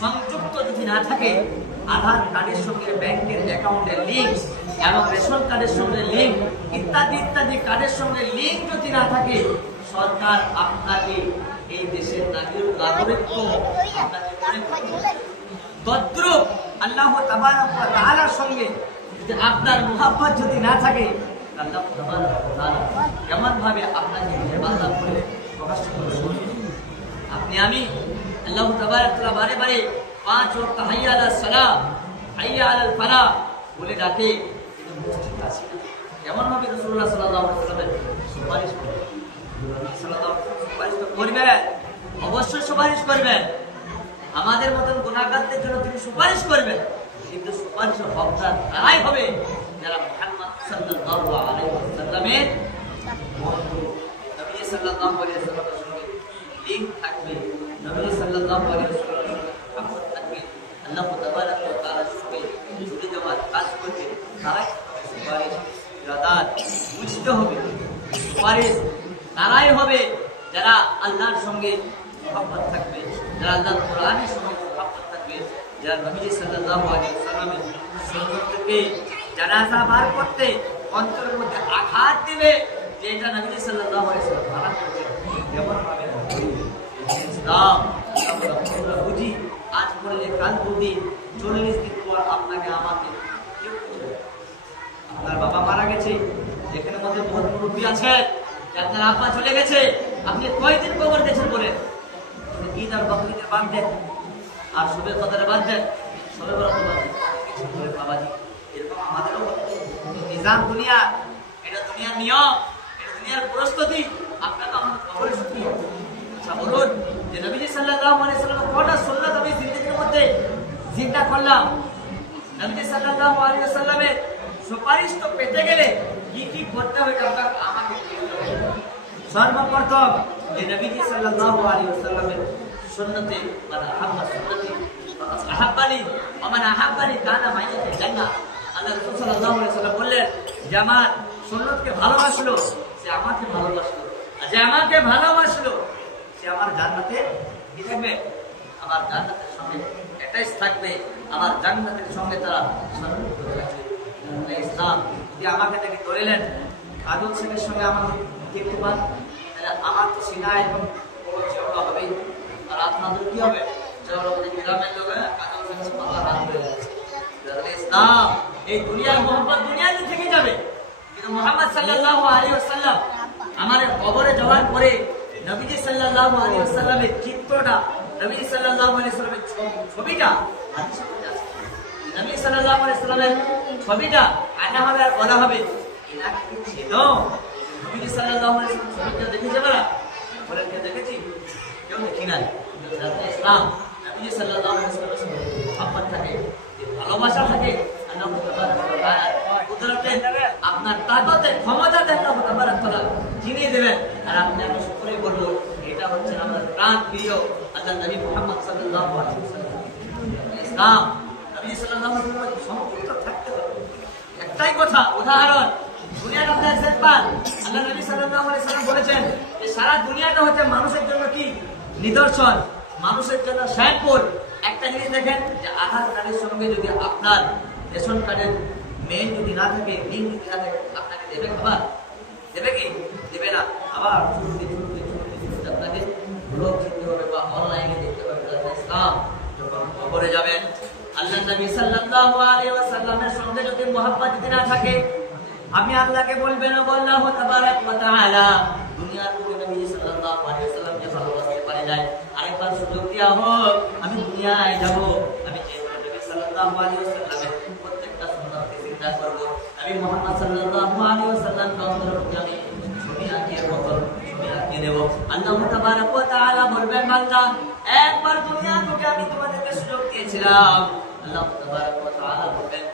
সংযুক্ত যদি না থাকে, আধার কার্ডের সঙ্গে ব্যাংকের অ্যাকাউন্টের লিঙ্ক এবং রেশন কার্ডের সঙ্গে লিঙ্ক ইত্যাদি ইত্যাদি কার্ডের সঙ্গে লিঙ্ক যদি না থাকে, সরকার আপনাকে এই দেশের নাগরিকত্ব আপনাকে তদ্রুপ আল্লাহ তাবারক ওয়া তাআলার সঙ্গে যদি আপনার মুহাব্বত যদি না থাকে, আল্লাহ তাবারক ওয়া তাআলা কেমন ভাবে আপনাকে বান্দা বলে প্রকাশ করবেন। আপনি আমি আল্লাহ তাবারক ওয়া তাআলা বারে বারে 5 ওয়াক্ত হাইয়া আলাস সালাহ হাইয়া আলাল ফালাহ বলে ডাকে, কিন্তু মসজিদ আছে না। কেমন ভাবে রাসূলুল্লাহ সাল্লাল্লাহু আলাইহি ওয়াসাল্লামের সুপারিশ করবেন, সাল্লাল্লাহু আলাইহি ওয়াসাল্লাম সুপারিশ করবেন, অবশ্যই সুপারিশ করবেন। আমাদের মতন গুনাহগারদের জন্য তিনি সুপারিশ করবেন, কিন্তু সুপারিশের হকদার তারাই হবে যারা মুহাম্মদ সাল্লাল্লাহু আলাইহি ওয়াসাল্লামের নবী সাল্লাল্লাহু আলাইহি ওয়াসাল্লামের সঙ্গে লিঙ্ক থাকবে, নবী সাল্লাল্লাহু আলাইহি ওয়াসাল্লামের আমল থাকবে, আল্লাহ তাবারক ওয়া তাআলার সঙ্গে জুড়ে যাওয়ার কাজ করবে, তারাই সুপারিশ রাদাত বুঝতে হবে। সুপারিশ তারাই হবে যারা আল্লাহর সঙ্গে মুহাব্বত থাকবে, যারা আল্লাহর কোরআনের সঙ্গে মুহাব্বত থাকবে, যারা নবী সাল্লাল্লাহু আলাইহি ওয়াসাল্লামের সুন্নতকে জানাজা বার করতে অন্তরের মধ্যে আঘাত দিবে যে এটা নবী সাল্লাল্লাহু আলাইহি ওয়াসাল্লাম মানা করেছেন। যেমন ভাবে ইসলাম আমরা বুঝি আজ বললে কাল বুঝি, 40 দিন পর আপনাকে আমাকে আপনার বাবা মারা গেছে, এখানে মধ্যে বহুত মুরব্বী আছে, আপনার আব্বা চলে গেছে, আপনি কয়দিন কবর দেখছেন বলেন? ঈদ আর বকরিদের বাদ দেন, আর শবে কদরে বাদ দেন, শবে বরাত বাদ দেন, কিছু করে বাবাজি এরকম আমাদেরও নিজাম দুনিয়া, এটা দুনিয়ার নিয়ম, এটা দুনিয়ার প্রস্তুতি। আপনাকে আমাদের কবরে শুনতে হবে। আচ্ছা বলুন যে নবীজি সাল্লাল্লাহু আলাইহি ওয়াসাল্লাম কয়টা সুন্নাত আমি জিন্দেগির মধ্যে জিন্দা করলাম? নবীজি সাল্লাল্লাহু আলাইহি ওয়াসাল্লামের সুপারিশ তো পেতে গেলে কি কি করতে হবে আপনাকে আমাকে? সর্বপ্রথম যে নবীজি সাল্লাল্লাহু আলাইহি ওয়াসাল্লামের সুন্নতে মানে আহাব্বা সুন্নতি আহাব্বানি ওয়া মান আহাব্বানি কানা মাইয়া ফিল জান্নাহ। আল্লাহ রাসূল সাল্লাল্লাহু আলাইহি ওয়াসাল্লাম বললেন যে আমার সুন্নতকে ভালোবাসলো সে আমাকে ভালোবাসলো, আর যে আমাকে ভালোবাসলো সে আমার জান্নাতে কি থাকবে? আমার জান্নাতের সঙ্গে অ্যাটাচ থাকবে, আমার জান্নাতের সঙ্গে তারা সম্পর্ক রাখবে। ইসলাম যদি আমাকে থেকে ধরেলেন কাজল শেখের সঙ্গে আমাকে দেখতে পান, তাহলে আমার তো সিনা এবং চওড়া হবে, আর আপনাদের কি হবে? চওড়া হবে। গ্রামের লোক কাজল শেখের পাল্লা হাত ধরে যাচ্ছে। ইসলাম এই দুনিয়ার মোহাম্মদ দুনিয়াতে থেকে যাবে, কিন্তু মুহাম্মদ সাল্লাল্লাহু আলাইহি ওয়াসাল্লাম আমার কবরে যাওয়ার পরে নবীজি সাল্লাল্লাহু আলাইহি ওয়াসাল্লামের চিত্রটা, নবী সাল্লাল্লাহু আলাইহি ওয়াসাল্লামের ছবিটা হাদিসে আছে। নবী সাল্লাল্লাহু আলাইহি ওয়াসাল্লামের ছবিটা আনা হবে আর বলা হবে এরা কি ছিল? নবী সাল্লাল্লাহু আলাইহি ওয়াসাল্লাম ছবিটা দেখেছে বলা? বলেন কে দেখেছি? কেউ দেখি নাই। ইসলাম নবী সাল্লাল্লাহু আলাইহি ওয়াসাল্লামের মোহাম্মদ থাকে, ভালোবাসা থাকে, আল্লাহ তাবারক ওয়া তাআলা কুদরতে আপনার তাকতে ক্ষমতাতে আল্লাহ তাবারক ওয়া তাআলা চিনিয়ে দেবেন, আর আপনি আমি শুকরিয়া করব। এটা হচ্ছে আমাদের প্রাণ প্রিয় আল্লাহর নবী মুহাম্মদ সাল্লাল্লাহু আলাইহি ওয়াসাল্লাম। ইসলাম নবী সাল্লাল্লাহু আলাইহি ওয়াসাল্লাম সম্পৃক্ত থাকতে হবে। একটাই কথা উদাহরণ, দুনিয়ার আপনার সেটপাল আল্লাহ নবী সাল্লাল্লাহু আলাইহি ওয়াসাল্লাম বলেছেন যে সারা দুনিয়াটা হচ্ছে মানুষের জন্য কি নিদর্শন, মানুষের জন্য স্যাম্পল। একটা জিনিস দেখেন যে আধার কার্ডের সঙ্গে যদি আপনার রেশন কার্ডের মেইন যদি না থাকে, লিঙ্ক যদি না থাকে, আপনাকে দেবে খাবার? দেবে কি? দেবে না। আবার আপনাকে ব্লগ কিনতে হবে বা অনলাইনে দেখতে হবে। ইসলাম যখন কবরে যাবেন আল্লাহ নবী সাল্লাল্লাহু আলাইহি ওয়াসাল্লামের সঙ্গে যদি মহব্বত যদি না থাকে, আমি আল্লাহকে বলবেন আল্লাহু তাবারক ওয়া তাআলা দুনিয়ার পুরো নবী সাল্লাল্লাহু আলাইহি ওয়াসাল্লামকে ভালোবাসতে পারি নাই, আরেকবার সুযোগ দেওয়া হোক, আমি দুনিয়ায় যাব, আমি যে নবী সাল্লাল্লাহু আলাইহি ওয়াসাল্লামের প্রত্যেকটা সুন্নাতকে জিন্দা করব। আমি মুহাম্মদ সাল্লাল্লাহু আলাইহি ওয়াসাল্লামকে অন্তরে আমি ছবি আঁকিয়ে বলবো, ছবি আঁকিয়ে দেব। আল্লাহ তাবারক ওয়া তাআলা বলবেন বান্দা একবার দুনিয়া থেকে আমি তোমাদেরকে সুযোগ দিয়েছিলাম। আল্লাহ তাবারক ওয়া তাআলা বলবেন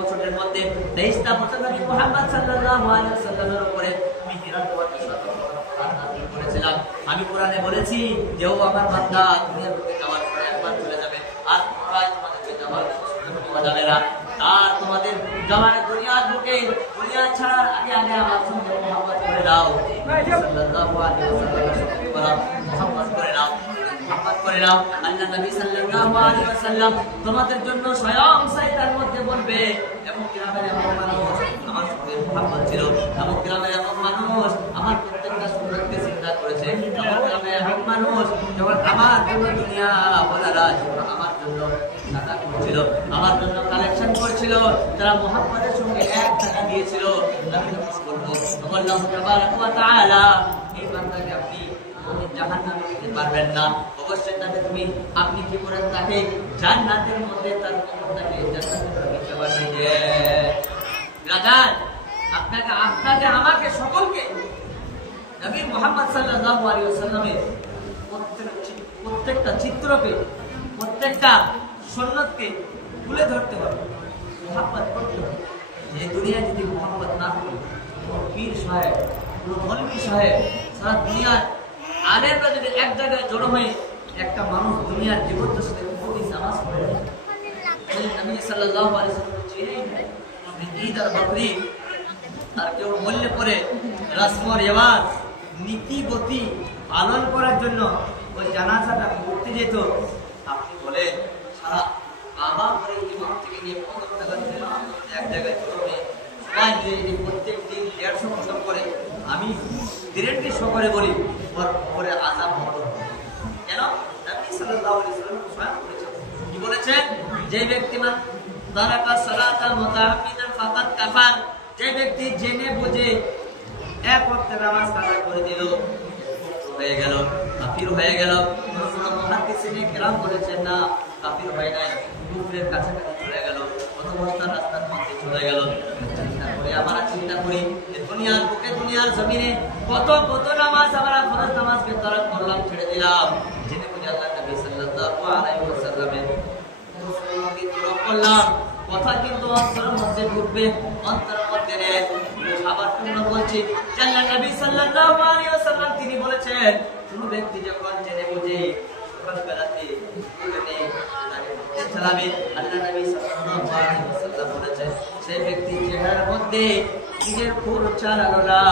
বছরের মধ্যে 23টা বছর নবী মুহাম্মদ সাল্লাল্লাহু আলাইহি ওয়াসাল্লামের উপরে আমি হিরাত করেছিলাম। আমি কোরআনে বলেছি যে ও আমার বান্দা দুনিয়ার বুকে যাওয়ার পরে একবার চলে যাবে, আর পুনরায় তোমাদেরকে যাওয়ার সুযোগ যাবে না। আর তোমাদের যাওয়ার দুনিয়ার বুকে দুনিয়া ছাড়ার আগে আগে আমার সঙ্গে মুহাম্মদ করে দাও, সাল্লাল্লাহু আলাইহি ওয়াসাল্লাম মুহাম্মদ করে দাও, মুহাম্মদ করে দাও। আল্লাহ নবী সাল্লাল্লাহু আলাইহি ওয়াসাল্লাম তোমাদের জন্য স্বয়ং সাইতার মধ্যে বলবে এবং গ্রামের এমন মানুষ আমার সঙ্গে মুহাম্মদ ছিল, এবং গ্রামের এমন মানুষ আমার প্রত্যেকটা সুন্নতকে চিন্তা করেছে, আমার গ্রামের এমন মানুষ যখন আমার জন্য দুনিয়া ওয়ালারা আমার জন্য টাকা করছিল, আমার জন্য কালেকশন করছিল, যারা মুহাম্মদের সঙ্গে 1 টাকা দিয়েছিল, আমি বলবো আল্লাহ তাবারক ওয়া তাআলা এই বান্দাকে আপনি জাহান্নামে দিতে পারবেন না। অবশ্যই তাকে আপনি কি করেন, তাকে জান্নাতের মধ্যে তার কবরটাকে জান্নাতে দিতে পারবেন। রাজান আপনাকে আমাকে সকলকে নবী মুহাম্মদ সাল্লাল্লাহু আলাইহি ওয়াসাল্লামের প্রত্যেকটা চিত্রকে, প্রত্যেকটা সুন্নতকে তুলে ধরতে হবে, মুহাম্মদ করতে হবে। এই দুনিয়ায় যদি মুহাম্মদ না করি, কোনো পীর সাহেব, কোনো মৌলভী সাহেব, সারা দুনিয়ার আলেমরা যদি এক জায়গায় জড়ো হয়ে একটা মানুষ দুনিয়ার জীবদ্দশাতে প্রতি নামাজ পড়ে নবী সাল্লাল্লাহু আলাইহি ওয়াসাল্লাম চিনেই নাই, ঈদ আর বকরিদ আর কেউ বললে পরে রসম রেওয়াজ নীতি গতি পালন করার জন্য ওই জানাজাটা করতে যেত। আপনি বলেন সারা আবার করে ইমাম থেকে নিয়ে 15 টাকা এক জায়গায় জড়ো হয়ে সবাই মিলে প্রত্যেক দিন 150 বছর করে আমি ডিরেক্টলি সকালে বলি ওর উপরে আযাব হবে। কেন? নবী সাল্লাল্লাহু আলাইহি ওয়াসাল্লাম স্বয়ং বলেছেন, কি বলেছেন? যে ব্যক্তি তারাকা সালাতাল মুতাআম্মিদান ফাকাত কাফার, যে ব্যক্তি জেনে বুঝে এক ওয়াক্ত নামাজ কাজা করে দিল হয়ে গেল, কাফির হয়ে গেল। মুহাদ্দিসিনে কেরাম বলেছেন না, কাফির হয় নাই, কুফরের কাছাকাছি চলে গেল, অথবা রাস্তার মধ্যে চলে গেল। আমরা চিন্তা করি যে দুনিয়ার বুকে, দুনিয়ার জমিনে কত কত নামাজ আমরা ফরজ নামাজকে তারাক করলাম, ছেড়ে দিলাম, জেনে বুঝে আল্লাহ নবী সাল্লাল্লাহু আলাইহি ওয়াসাল্লামের সুন্নতকে তরক করলাম। কথা কিন্তু অন্তরের মধ্যে ঢুকবে, অন্তরের মধ্যে নেই। আবার তোমরা বলছি যে আল্লাহ নবী সাল্লাল্লাহু আলাইহি ওয়াসাল্লাম তিনি বলেছেন, কোন ব্যক্তি যখন জেনে বুঝে সকালবেলাতে চালাবে, আল্লাহ নবী সাল্লাল্লাহু আলাইহি ওয়াসাল্লাম বলেছেন, সেই ব্যক্তি চেহারার মধ্যে নিজের খুর চালালো না,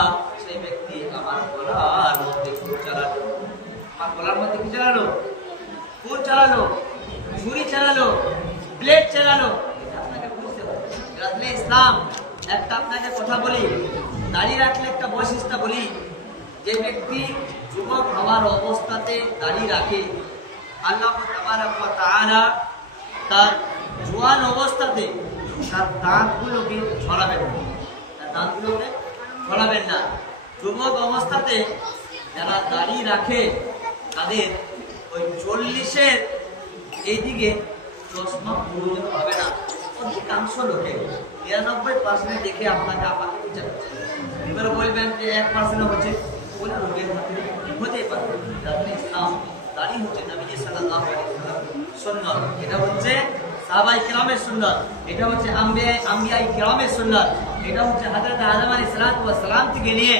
সেই ব্যক্তি আমার গলার মধ্যে খুর চালালো। আমার গলার মধ্যে কি চালালো? খুর চালালো, ছুরি চালালো, ব্লেড চালালো। আপনাকে বুঝতে হবে রাখলে ইসলাম। একটা আপনাকে কথা বলি, দাড়ি রাখলে একটা বৈশিষ্ট্য বলি, যে ব্যক্তি যুবক হওয়ার অবস্থাতে দাড়ি রাখে, আল্লাহ তাবারক ওয়া তাআলা তার জওয়ান অবস্থাতে তার দাঁতগুলোকে ছড়াবেন না, তার দাঁতগুলোকে ছড়াবেন না। যুবক অবস্থাতে যারা দাড়ি রাখে তাদের ওই 40-এর এইদিকে চশমা প্রয়োজন হবে না। অধিকাংশ লোকে 93% দেখে আপনাকে আমাকে বিচার করছে। এবার বলবেন যে 1% হচ্ছে, বলে রোগের খাতিরে হতেই পারে। ইসলাম দাড়ি হচ্ছে নবীজি সাল্লাল্লাহু আলাইহি ওয়াসাল্লাম সুন্নাত, এটা হচ্ছে সাহাবায়ে কেরামের সুন্নাত, এটা হচ্ছে আম্বিয়ায়ে কেরামের সুন্নাত, এটা হচ্ছে হযরত আদম আলাইহিস সালাতু ওয়াস সালাম থেকে নিয়ে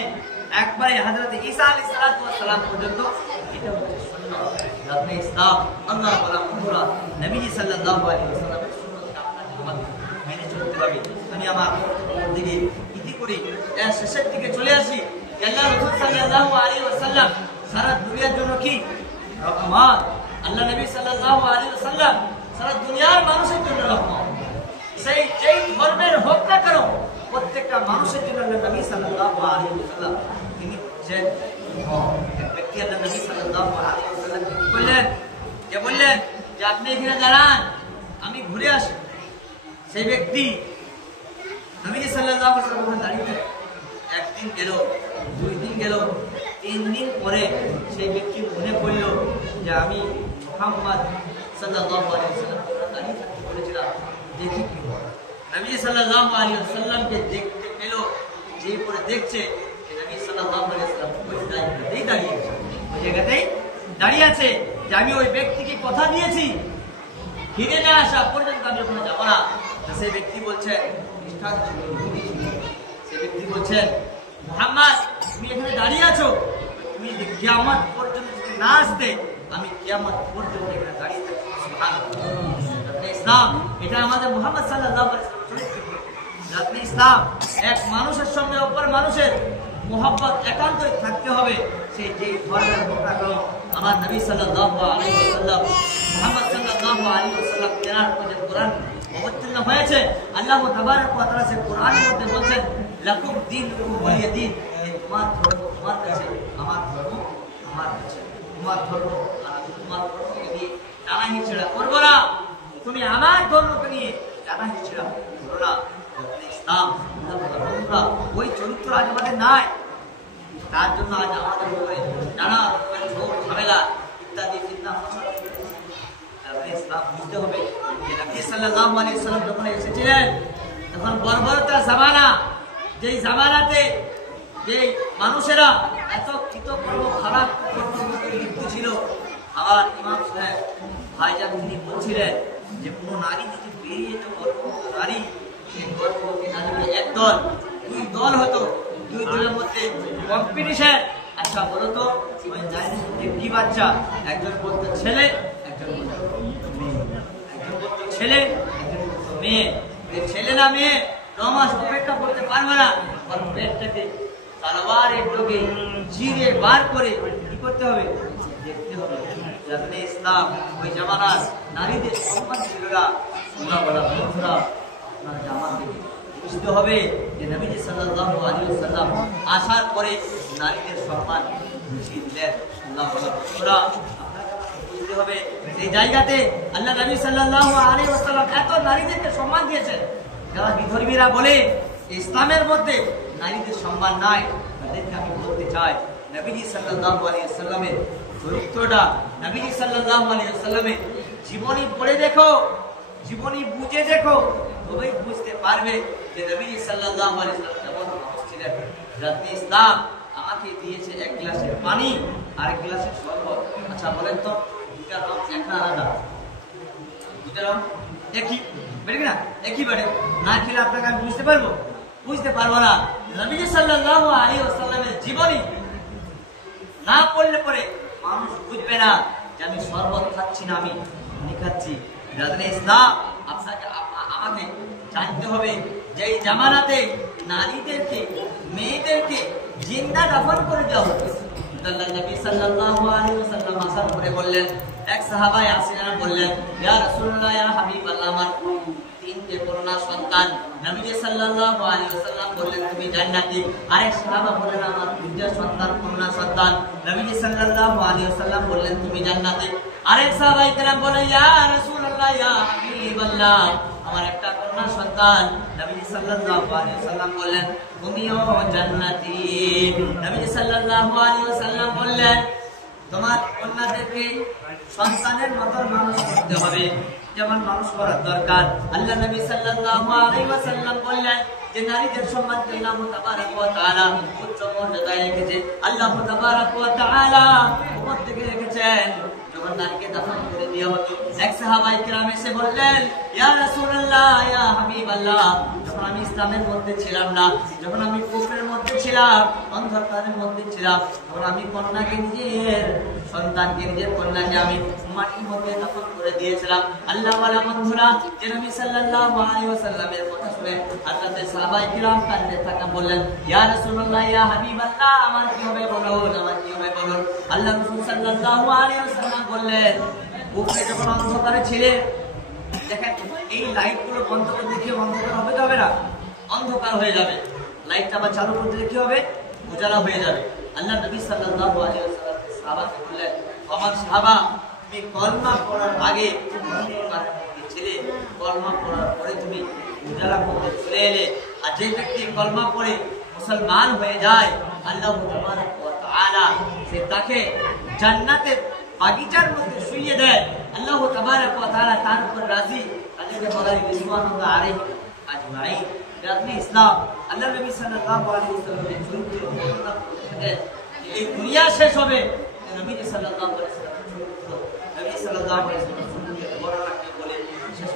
একবারে হযরত ঈসা আলাইহিস সালাতু ওয়াস সালাম পর্যন্ত এটা হচ্ছে সুন্নাত। আপনি ইসলাম আল্লাহ ওয়ালা মুরা নবীজি সাল্লাল্লাহু আলাইহি ওয়াসাল্লামের সুন্নাতকে আপনাকে আমাদের মেনে চলতে হবে। আমি আমার দিকে ইতি করি, এর শেষের দিকে চলে আসি। আল্লাহ রাসূল সাল্লাল্লাহু আলাইহি ওয়াসাল্লাম সারা দুনিয়ার জন্য কি রহমত। আল্লাহ নবী সাল্লাল্লাহু আলাইহি ওয়াসাল্লাম সারা দুনিয়ার মানুষের জন্য রহমত। সেই যেই ধর্মের হোক না কেন, প্রত্যেকটা মানুষের জন্য আল্লাহ নবী সাল্লাল্লাহু আলাইহি ওয়াসাল্লাম তিনি হচ্ছেন এক ব্যক্তি। আল্লাহ নবী সাল্লাল্লাহু আলাইহি ওয়াসাল্লাম বললেন যে আপনি এখানে দাঁড়ান, আমি ঘুরে আসি। সেই ব্যক্তি নবী সাল্লাল্লাহু আলাইহি ওয়াসাল্লাম দাঁড়িয়ে একদিন গেল, 2 দিন গেল, 3 দিন পরে সেই ব্যক্তি মনে পড়ল যে আমি মুহাম্মদ সাল্লাল্লাহু আলাইহি ওয়াসাল্লাম দাঁড়িয়ে থাকতে বলেছিলাম, দেখি কি হয়। নবী সাল্লাল্লাহু আলাইহি ওয়াসাল্লামকে দেখতে পেল, যে পরে দেখছে যে নবী সাল্লাল্লাহু আলাইহি ওয়াসাল্লাম ওই জায়গাতেই দাঁড়িয়ে আছে, ওই জায়গাতেই দাঁড়িয়ে আছে, যে আমি ওই ব্যক্তিকে কথা দিয়েছি ফিরে না আসা পর্যন্ত আমি ওখানে যাবো না। সেই ব্যক্তি বলছে, সেই ব্যক্তি বলছেন, মুহাম্মদ তুমি এখানে দাঁড়িয়ে আছো, তুমি কিয়ামত পর্যন্ত যদি না আসতে আমি কিয়ামত পর্যন্ত এখানে দাঁড়িয়ে থাকবো। সুবহানাল্লাহ। ইসলাম এটা আমাদের মুহাম্মদ সাল্লাল্লাহু আলাইহি ওয়াসাল্লাম। ইসলাম এক মানুষের সঙ্গে অপর মানুষের মোহাব্বত একান্তই থাকতে হবে, সেই যেই ধর্মের হোক না কেন। আমার নবী সাল্লাল্লাহু আলাইহি ওয়াসাল্লাম মুহাম্মদ সাল্লাল্লাহু আলাইহি ওয়াসাল্লাম তেনার যে কোরআন অবতীর্ণ হয়েছে, আল্লাহ তাবারক ওয়া তাআলা সে কোরআনের মধ্যে বলছেন, লাকুম দীনুকুম ওয়ালিয়া দীন, তোমার ধর্ম তোমার কাছে, আমার ধর্ম আমার কাছে। তোমার ধর্ম আর তোমার ধর্মকে নিয়ে টানা হিচড়া করবো না, তুমি আমার ধর্মকে নিয়ে টানা হিচড়া করো না। ইসলাম ওই চরিত্র আজ আমাদের নাই, তার জন্য আজ আমাদের উপরে নানা রকমের ঝোঁক ঝামেলা ইত্যাদি ফিতনা ফসাদ। ইসলাম বুঝতে হবে যে নবী সাল্লাল্লাহু আলাইহি ওয়াসাল্লাম যখন এসেছিলেন তখন বর্বরতার জামানা, যেই জামানাতে যেই মানুষেরা এত কৃতকর্ম খারাপ কর্মকে লিপ্ত ছিল। আবার ইমাম সাহেব ভাইজান তিনি বলছিলেন যে কোনো নারী যদি বেরিয়ে যেত, গর্ভবতী নারী, সেই গর্ভবতী নারীকে একদল 2 দল হতো, 2 দলের মধ্যে কম্পিটিশন। আচ্ছা বলো তো ওই নারীর মধ্যে কি বাচ্চা? একজন বলতো ছেলে, একজন বলতো মেয়ে, একজন বলতো ছেলে, একজন বলতো মেয়ে। ছেলে না মেয়ে 9 মাস অপেক্ষা করতে পারবে না, কারণ পেটটাকে তলোয়ারের ডগে চিরে বার করে কি করতে হবে? দেখতে হবে। যাতে ইসলাম ওই জামানার নারীদের সম্মান ছিল না। তোমরা বলা বন্ধুরা আপনার জামাতে বুঝতে হবে যে নবী সাল্লাল্লাহু আলাইহি ওয়াসাল্লাম আসার পরে নারীদের সম্মান বুঝিয়ে দিলেন। আল্লাহ বলা বন্ধুরা বুঝতে হবে সেই জায়গাতে আল্লাহ নবী সাল্লাল্লাহু আলাইহি ওয়াসাল্লাম এত নারীদেরকে সম্মান দিয়েছেন। যারা বিধর্মীরা বলে ইসলামের মধ্যে নারীদের সম্মান নাই, তাদেরকে আমি বলতে চাই নবীজি সাল্লাল্লাহু আলাইহি ওয়াসাল্লামের চরিত্রটা, নবীজি সাল্লাল্লাহু আলাইহি ওয়াসাল্লামের জীবনী পড়ে দেখো, জীবনী বুঝে দেখো, তবেই বুঝতে পারবে যে নবীজি সাল্লাল্লাহু আলাইহি ওয়াসাল্লাম কেমন মানুষ ছিলেন। রাতে ইসলাম আমাকে দিয়েছে এক গ্লাসের পানি আর এক গ্লাসের শরবত। আচ্ছা বলেন তো দুটা রং এক না আলাদা? দুটা রং একই, বেড়ে না একই বাড়ে, না খেলে আপনাকে আমি বুঝতে পারবো? বুঝতে পারবো না। নবীজি সাল্লাল্লাহু আলাইহি ওয়াসাল্লামের জীবনী না পড়লে পরে মানুষ বুঝবে না যে আমি শরবত খাচ্ছি না, আমি পানি খাচ্ছি। রাতে ইসলাম আপনাকে আমাকে জানতে হবে যে এই জামানাতে নারীদেরকে, মেয়েদেরকে জিন্দা দাফন করে দেওয়া হচ্ছে। নবী সাল্লাল্লাহু আলাইহি ওয়াসাল্লাম আসার পরে বললেন, এক সাহাবা আসিনা বললেন, ইয়া রাসূলুল্লাহ ইয়া হাবিবাল্লাহ, আমার তিনটে কন্যা সন্তান। নবী সাল্লাল্লাহু আলাইহি ওয়াসাল্লাম বললেন তুমি জান্নাতি। আরেক সাহাবা বললেন আমার দুইটা সন্তান, কন্যা সন্তান। নবী সাল্লাল্লাহু আলাইহি ওয়াসাল্লাম বললেন তুমি জান্নাতি। আরেক সাহাবা ইকরাম বললেন ইয়া রাসূলুল্লাহ ইয়া হাবিবাল্লাহ, আমার একটা কন্যা সন্তান। নবী সাল্লাল্লাহু আলাইহি ওয়াসাল্লাম বললেন তুমিও জান্নাতি। নবী সাল্লাল্লাহু আলাইহি ওয়াসাল্লাম বললেন তোমার কন্যাদেরকে সন্তানের মতো মানুষ করতে হবে, যেমন মানুষ করার দরকার। আল্লাহ নবী সাল্লাল্লাহু আলাইহি ওয়াসাল্লাম বললেন যে নারীদের সম্মানকে আল্লাহ তাবারক ওয়া তাআলা উচ্চ মর্যাদায় রেখেছে। আল্লাহ তাবারক ওয়া তাআলা উপর থেকে রেখেছেন। যখন নারীকে দাফন করে দেওয়া হতো, এক সাহাবা ইকরাম এসে বললেন ইয়া রাসূলুল্লাহ ইয়া হাবিবাল্লাহ, যখন আমি ইসলামের মধ্যে ছিলাম না, যখন আমি কুফরের মধ্যে ছিলাম, অন্ধকারের মধ্যে ছিলাম, তখন আমি কন্যাকে, নিজের সন্তানকে, নিজের কন্যাকে আমি মাটির মধ্যে দাফন করে দিয়েছিলাম। আল্লাহ ওয়ালা বন্ধুরা, যে নবী সাল্লাল্লাহু আলাইহি ওয়াসাল্লামের কথা শুনে হযরতে সাহাবা ইকরাম কাঁদতে থাকা বললেন ইয়া রাসূলুল্লাহ ইয়া হাবিবাল্লাহ, আমার কি হবে বলুন, আমার কি হবে বলুন। আল্লাহ রাসূল সাল্লাল্লাহু আলাইহি ওয়াসাল্লাম বললেন কুফরে যখন অন্ধকারে ছিলে, দেখেন এই লাইটগুলো বন্ধ করে দেখে অন্ধকার হবে যাবে না, অন্ধকার হয়ে যাবে। লাইটটা আবার চালু করতে দেখে হবে উজালা হয়ে যাবে। আল্লাহ নবী সাল্লাল্লাহু আলাইহি ওয়াসাল্লাম সাহাবাকে বললেন আমার সাহাবা, তুমি কলমা পড়ার আগে অন্ধকার ছিলে, কলমা পড়ার পরে তুমি উজালা করতে চলে এলে। আর যে ব্যক্তি কলমা পড়ে মুসলমান হয়ে যায়, আল্লাহ তাবারক ওয়া তাআলা সে তাকে জান্নাতের বাগিচার মধ্যে শুইয়ে দেয়। আল্লাহ তাবারক ওয়া তাআলা তার উপর রাজি। তাদেরকে বলা হয় রিজওয়ানুল্লাহ আলাইহিম আজমাইন। রাতে ইসলাম আল্লাহ নবী সাল্লাল্লাহু আলাইহি ওয়াসাল্লামের চরিত্র বর্ণনা করেছেন। এই দুনিয়া শেষ হবে, নবী সাল্লাল্লাহু আলাইহি ওয়াসাল্লামের চরিত্র, নবী সাল্লাল্লাহু আলাইহি ওয়াসাল্লামের বর্ণনাকে বলে শেষ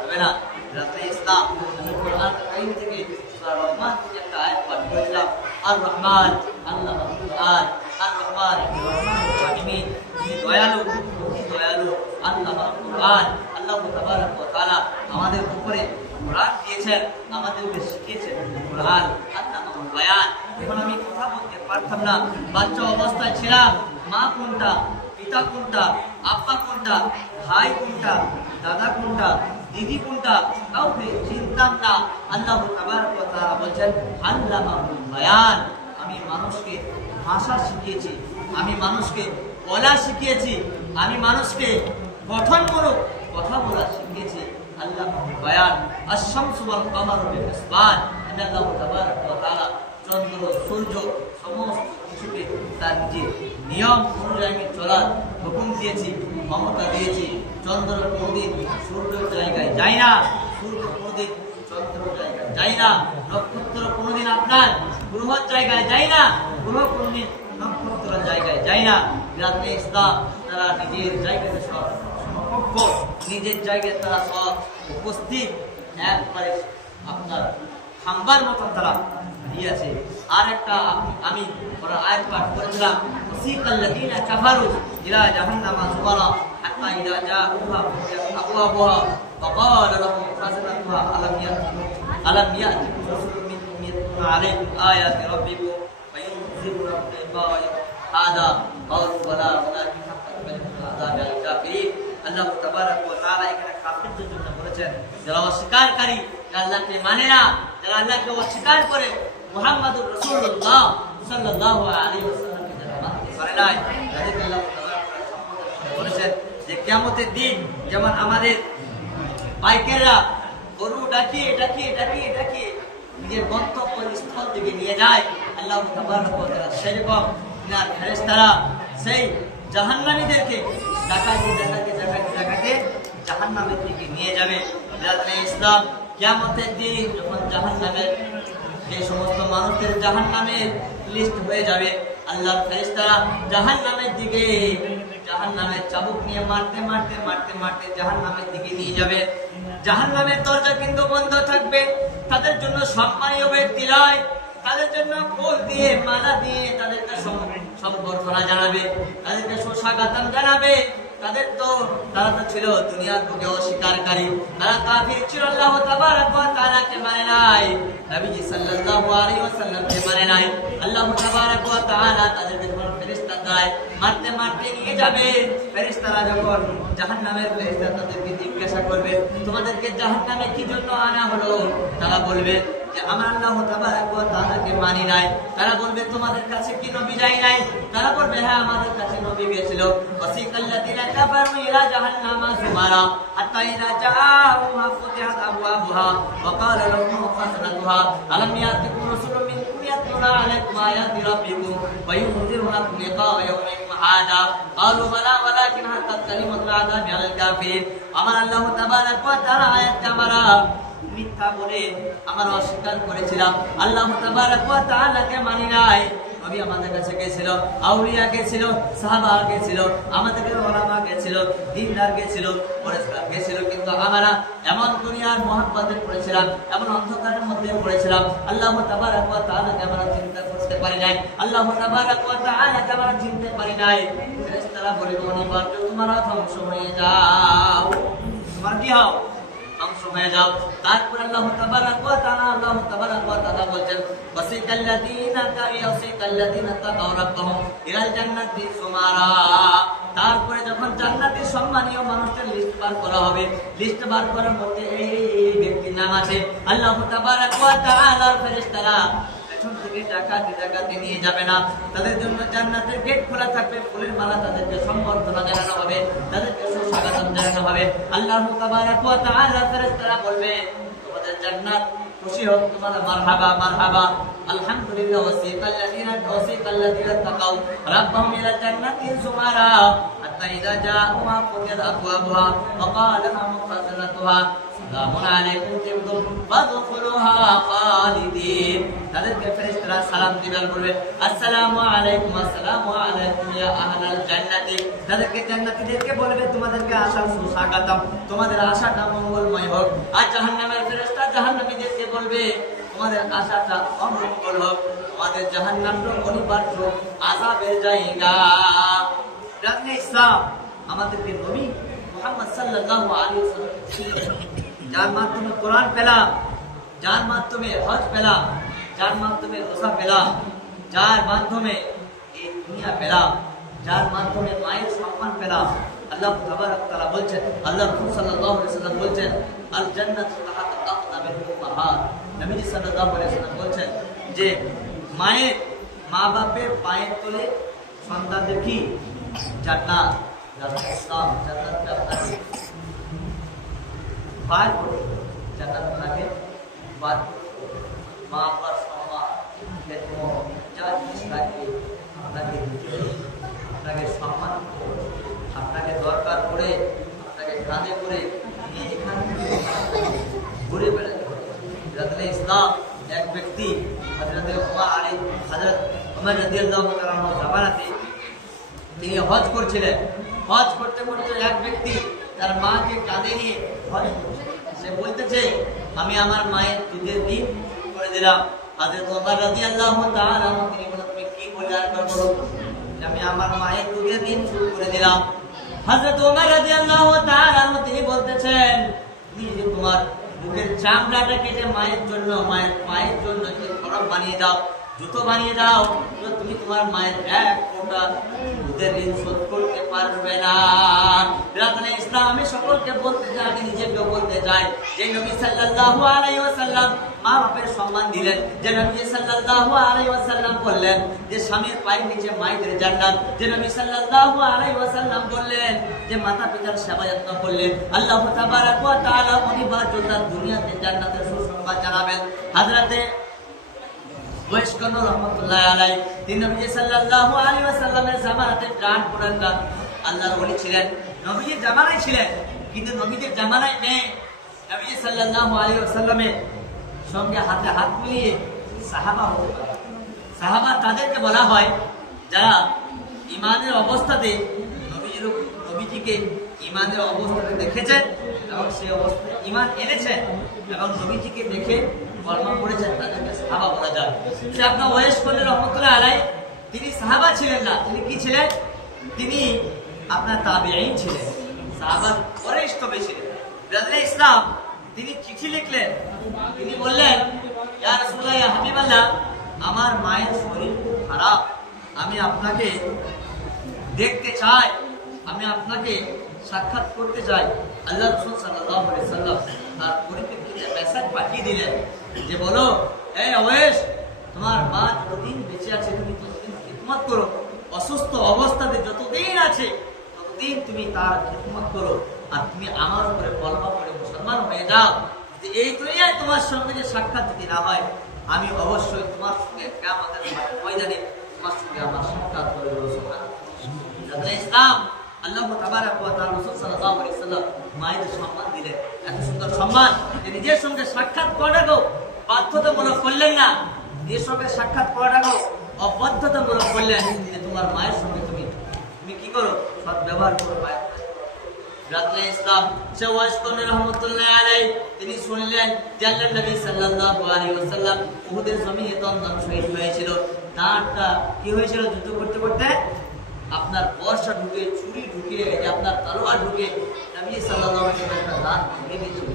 হবে না। রাতে ইসলাম আমি কোরআন কারীম থেকে সূরা রহমান থেকে একটা আয়াত পাঠ করেছিলাম, আর রহমান আল্লাহ কুরআন, আর রহমান রহিম, দয়ালু দয়ালু আল্লাহ কুরআন। আল্লাহ তাবারক ওয়া তাআলা আমাদের উপরে কোরআন দিয়েছেন, আমাদেরকে শিখিয়েছেন কোরআন, আল্লাহ বয়ান। এখন আমি কথা বলতে পারতাম না, বাচ্চা অবস্থায় ছিলাম, মা কোনটা, পিতা কোনটা, আব্বা কোনটা, ভাই কোনটা, দাদা কোনটা, দিদি কোনটা, কাউকে চিনতাম না। আল্লাহ তাবারক ওয়া তাআলা বলেন আল্লামাহুল বায়ান, আমি মানুষকে ভাষা শিখিয়েছি, আমি মানুষকে বলা শিখিয়েছি, আমি মানুষকে গঠনমূলক কথা বলা শিখিয়েছি। আল্লাহ বায়ান আশ-শামসু ওয়াল কমারু বিহিসবান। আল্লাহ তাবারক ওয়া তাআলা চন্দ্র সূর্য সমস্ত কিছুকে তার নিজের নিয়ম অনুযায়ী চলার হুকুম দিয়েছি, ক্ষমতা দিয়েছি। চন্দ্র কোনদিন সূর্যের জায়গায় যায় না, সূর্য কোনদিন চন্দ্রের জায়গায় যায় না, নক্ষত্র কোনদিন আপনার গ্রহের জায়গায় যায় না, গ্রহ কোনদিন নক্ষত্রের জায়গায় যায় না। রাতে ইসলাম তারা নিজের জায়গাতে সব সমকক্ষ, নিজের জায়গায় তারা সব উপস্থিত, একবারে আপনার খাম্বার মতন তারা দিয়েছে। আর একটা আমি আয়াত পাঠ করেছিলাম, ওয়াসিকাল্লাযীনা কাফারু ইলা জাহান্নামা যুমারা হাত্তা ইযা জাআউহা আবওয়াবুহা ফাকালা লাহুম খাযানাতুহা আলাম ইয়াতিকুম রাসূলুম মিনকুম ইয়াতলু আলাইকুম আয়াতি রাব্বিকুম ওয়া yunzirunakum liqa'a হাদা ক্বালু বালা ওয়ালাকিন হাক্কাত কালিমাতুল আযাবি আল কাফিরিন। আল্লাহ তাবারক ওয়া তাআলা এখানে কাফিরদের জন্য বলেছেন যারা অস্বীকারী, যারা আল্লাহকে মানে না, যারা আল্লাহকে অস্বীকার করে, মুহাম্মাদুর রাসূলুল্লাহ সাল্লাল্লাহু আলাইহি ওয়াসাল্লামকে যারা মানতে পারে না, তাদেরকে আল্লাহ তাবারক ওয়া তাআলা বলেছেন যে কিয়ামতের দিন যেমন আমাদের বাইকেরা গরু ডাকিয়ে ডাকিয়ে ডাকিয়ে ডাকিয়ে নিজের গন্তব্যস্থল থেকে নিয়ে যায়, আল্লাহ তাবারক ওয়া তাআলা সেরকম দুনিয়ার ফেরেশতারা সেই জাহান্নামীদেরকে ডাকাতে জাহান্নামের দিকে নিয়ে যাবে। ইসলাম কিয়ামতের দিন যখন জাহান্নামের যে সমস্ত মানুষদের জাহান্নামের লিস্ট হয়ে যাবে, আল্লাহর ফেরেশতারা জাহান্নামের দিকে জাহান্নামের চাবুক নিয়ে মারতে জাহান্নামের দিকে নিয়ে যাবে। জাহান্নামের দরজা কিন্তু বন্ধ থাকবে। তাদের জন্য সম্মানীয় ব্যক্তি নয়, তাদের জন্য ফুল দিয়ে মালা দিয়ে তাদেরকে সম্বর্ধনা জানাবে, তাদেরকে সুস্বাগতম জানাবে। তারা তো ছিল দুনিয়ার বুকে অস্বীকারী, তারা কাফির ছিল, আল্লাহ তাবারক ওয়া তাআলাকে মানে নাই, নবীজি সাল্লাল্লাহু আলাইহি ওয়াসাল্লামকে মানে নাই। আল্লাহ তাবারক ওয়া তাআলা তাদেরকে যখন ফেরেশতা গায় মারতে নিয়ে যাবে, ফেরেশতারা যখন জাহান্নামের ফেরেশতা তাদেরকে জিজ্ঞাসা করবে, তোমাদেরকে জাহান্নামে কি জন্য আনা হলো? তারা বলবে যে আমরা আল্লাহ তাবারক ওয়া তাআলাকে মানি নাই। তারা বলবে তোমাদের কাছে কি নবী যায় নাই? তারা বলবে হ্যাঁ, আমাদের কাছে নবী গিয়েছিল। ওয়াসিকাল্লাযিনা কাফারু ইলা জাহান্নামা যুমারা হাত্তা ইযা জাআউহা ফুতিহাত আবওয়াবুহা ওয়া ক্বালা লাহুম খাযনাতুহা আলাম ইয়াতিকুম রাসূলুম মিনকুম ইয়াতলুনা আলাইকুম আয়াতি রাব্বিকুম ওয়া ইউনযিরুনাকুম লিকাআ ইয়াওমিকুম হাযা ক্বালু বালা ওয়ালাকিন হাক্কাত কালিমাতুল আযাবি আলাল কাফির। আমার আল্লাহ তাবারক ওয়া তাআলা আয়াত আমরা মিথ্যা বলে আমরা অস্বীকার করেছিলাম, আল্লাহ তাবারক ওয়া তাআলাকে মানি নাই। নবী আমাদের কাছে গেছিল, আউলিয়া গেছিল, সাহাবা গেছিল, আমাদের উলামা গেছিল, দিনদার গেছিল, পরেশগার গেছিল, কিন্তু আমরা এমন দুনিয়ার মহব্বতে পড়েছিলাম, এমন অন্ধকারের মধ্যে পড়েছিলাম, আল্লাহ তাবারক ওয়া তাআলাকে আমরা চিন্তা করতে পারি নাই, আল্লাহ তাবারক ওয়া তাআলাকে আমরা চিনতে পারি নাই। ফেরেশতারা বলবে অনিবার্য তোমরা ধ্বংস হয়ে যাও, তোমরা কি হও? ধ্বংস হয়ে যাও। তারপর আল্লাহ তাবারক ওয়া তাআলা বলছেন ওয়াসিকাল্লাযিনা তাকাউ রাব্বাহুম ইলাল জান্নাতি যুমারা। তারপরে যখন জান্নাতের সম্মানীয় মানুষদের লিস্ট বার করা হবে, লিস্ট বার করার মধ্যে এই ব্যক্তির নাম আছে, আল্লাহ তাবারক ওয়া তাআলার ফেরেশতারা পেছন থেকে ডাকাতে নিয়ে যাবে না, তাদের জন্য জান্নাতের গেট খোলা থাকবে, ফুলের মালা তাদেরকে সম্বর্ধনা জানানো হবে, তাদেরকে সুস্বাগতম জানানো হবে। আল্লাহ তাবারক ওয়া তাআলা ফেরেশতারা বলবে তোমাদের জান্নাত খুশি হোক, তোমাদের মারহাবা মারহাবা আলহামদুলিল্লাহ। ওয়াসিকাল্লাযিনা তাকাউ রাব্বাহুম ইলা জান্নাতি যুমারা হাত্তা ইযা জাআউহা ফুতিহাত আবওয়াবুহা ওয়া ক্বালা লাহুম খাযনাতুহা সালামুন আলাইকুম তিবতুম ফাদখুলুহা খালিদিন। তাদেরকে ফেরেশতারা সালাম দিবেন, বলবে আসসালামু আলাইকুম ইয়া আহলাল জান্নাতি। তাদেরকে জান্নাতীদেরকে বলবে তোমাদেরকে আসার সুস্বাগতম, তোমাদের আশাটা মঙ্গলময় হোক। আর জাহান্নামের ফেরেশতা জাহান্নামীদেরকে বলবে তোমাদের আশাটা অমঙ্গল হোক, তোমাদের জাহান্নামটা অনিবার্য আযাবের জায়গা। জানে ইসলাম আমাদেরকে নবী মুহাম্মদ সাল্লাল্লাহু আলাইহি ওয়াসাল্লাম যার মাধ্যমে কোরআন পেলাম, যার মাধ্যমে হজ পেলাম, যার মাধ্যমে রোজা পেলাম, যার মাধ্যমে এই দুনিয়া পেলাম, যার মাধ্যমে মায়ের সম্মান পেলাম। আল্লাহ তাবারক ওয়া তাআলা বলছেন, আল্লাহ রাসূল সাল্লাল্লাহু আলাইহি ওয়াসাল্লাম বলছেন আল জান্নাতু তাহাতা আকদামিল উম্মাহাত। নবী সাল্লাল্লাহু আলাইহি ওয়াসাল্লাম বলছেন যে মা বাপের পায়ের তলে সন্তানদের কি জান্নাত। জান্নাতটা আপনাকে বার করে, জান্নাত আপনাকে বার করে, মা বাবার সম্মান বেতন যা জিনিস লাগবে আপনাকে দিতে হবে, আপনাকে সম্মান করতে হবে, আপনাকে দরকার পড়ে আপনাকে কাঁধে করে নিয়ে এখান থেকে ঘুরে বেড়াতে হবে। হযরত ইসলাম এক ব্যক্তি হযরত ওমর রাদিয়াল্লাহু তাআলা আনহু জামানাতে তিনি হজ করছিলেন। হজ করতে করতে এক ব্যক্তি তার মাকে কাঁধে নিয়ে হজ করছে। সে বলতেছে আমি আমার মায়ের দুধের ঋণ করে দিলাম। হযরত ওমর রাদিয়াল্লাহু তাআলা আনহু তিনি বলেন তুমি কি বলে আর করছো? আমি আমার মায়ের দুধের ঋণ শোধ করে দিলাম। হযরত ওমর রাদিয়াল্লাহু তাআলা আনহু তিনি বলতেছেন তুমি যে তোমার বুকের চামড়াটা কেটে মায়ের জন্য, মায়ের পায়ের জন্য খড়ম বানিয়ে দাও, জুতো বানিয়ে দাও, তুমি তোমার মায়ের এক ফোঁটা দুধের ঋণ শোধ করতে পারবে না। ইসলাম আমি সকলকে বলতে চাই, আমি নিজেকে বলতে চাই যে নবী সাল্লাল্লাহু আলাইহি ওয়াসাল্লাম মা বাপের সম্মান দিলেন, যে নবী সাল্লাল্লাহু আলাইহি ওয়াসাল্লাম বললেন যে স্বামীর পায়ের নিচে মায়েদের জান্নাত, যে নবী সাল্লাল্লাহু আলাইহি ওয়াসাল্লাম বললেন যে মাতা পিতার সেবা যত্ন করলেন আল্লাহ তাবারক ওয়া তাআলা অনিবার্য তার দুনিয়াতে জান্নাতের সুসংবাদ জানাবেন। হযরতে ওয়াইস কারনী রাহমাতুল্লাহি আলাইহি তিনি নবী সাল্লাল্লাহু আলাইহি ওয়াসাল্লামের জামানাতে প্রাণ পুরানরা আল্লাহর ওলি ছিলেন, নবীজির জামানায় ছিলেন, কিন্তু নবীজির জামানায় নেই। নবী সাল্লাল্লাহু আলাইহি ওয়াসাল্লামের সঙ্গে হাতে হাত মিলিয়ে সাহাবা হতে পারে। সাহাবা তাদেরকে বলা হয় যারা ইমানের অবস্থাতে নবীজিকে ইমানের অবস্থাতে দেখেছেন এবং সেই অবস্থায় ইমান এনেছেন এবং নবীজিকে দেখে কলমা পড়েছেন, তাদেরকে সাহাবা বলা যায়। সে আপনার ওয়াইস করলেন রহমতুল্লাহ আলাইহি, তিনি সাহাবা ছিলেন না, তিনি কি ছিলেন? তিনি আপনার তাবেঈন ছিলেন, সাহাবার পরে স্তবে ছিলেন। রাসূলুল্লাহ ইসলাম তিনি চিঠি লিখলেন, তিনি বললেন ইয়া রাসূলুল্লাহ ইয়া হাবিবাল্লাহ, আমার মায়ের শরীর খুব খারাপ, আমি আপনাকে দেখতে চাই, আমি আপনাকে সাক্ষাৎ করতে চাই। আল্লাহ রাসূল সাল্লাল্লাহু আলাইহি ওয়াসাল্লাম তার পরিপ্রেক্ষিতে মেসেজ পাঠিয়ে দিলেন যে বলো, এই ওয়েস, তোমার মা যতদিন বেঁচে আছে তুমি ততদিন খিদমত করো, অসুস্থ অবস্থাতে যতদিন আছে ততদিন তুমি তার খিদমত করো, আর তুমি আমার উপরে কলমা পড়ে মুসলমান হয়ে যাও। যে এই দুনিয়ায় তোমার সঙ্গে যে সাক্ষাৎ যদি না হয়, আমি অবশ্যই তোমার সঙ্গে কিয়ামতের ময়দানে তোমার সঙ্গে আমার সাক্ষাৎ করে দেব। সুবহানাল্লাহ। ইসলাম আল্লাহ তাবারক ওয়া তাআলা রাসূল সাল্লাল্লাহু আলাইহি ওয়াসাল্লাম মায়ের সম্মান দিলেন, এত সুন্দর সম্মান যে নিজের সঙ্গে সাক্ষাৎ করাটাও বাধ্যতামূলক করলেন না, নিজের সঙ্গে সাক্ষাৎ করাটাও অবাধ্যতামূলক করলেন যে তোমার মায়ের সঙ্গে তুমি কি করো, সৎ ব্যবহার করো। রাসূলুল্লাহ ইসলাম সে ওয়াজ করলেন রহমতুল্লাহ আলাইহি, তিনি শুনলেন যে আল্লাহর নবী সাল্লাল্লাহু আলাইহি ওয়াসাল্লাম উহুদের জমিনে দমদম শহীদ হয়েছিল। দাঁতটা কি হয়েছিল? যুদ্ধ করতে করতে আপনার বর্ষা ঢুকে, ছুরি ঢুকে, আপনার তলোয়ার ঢুকে নবী সাল্লাল্লাহু আলাইহি ওয়াসাল্লাম দাঁত ভেঙে দিয়েছিল।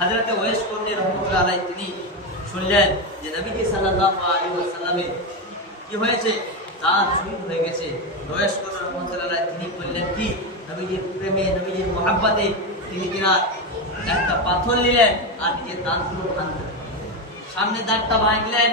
হযরত ওয়াইস করলেন রহমতুল্লাহ আলাইহি, তিনি শুনলেন যে নবী সাল্লাল্লাহু আলাইহি ওয়াসাল্লামের কি হয়েছে? দাঁত শহীদ হয়ে গেছে। ওয়াইস করলেন রহমতুল্লাহ আলাইহি, তিনি বললেন কি, নবীজির প্রেমে, নবীজির মহাব্বতে তিনি কিনা একটা পাথর নিলেন আর নিজের দাঁতগুলো ভাঙলেন, সামনে দাঁতটা ভাঙলেন।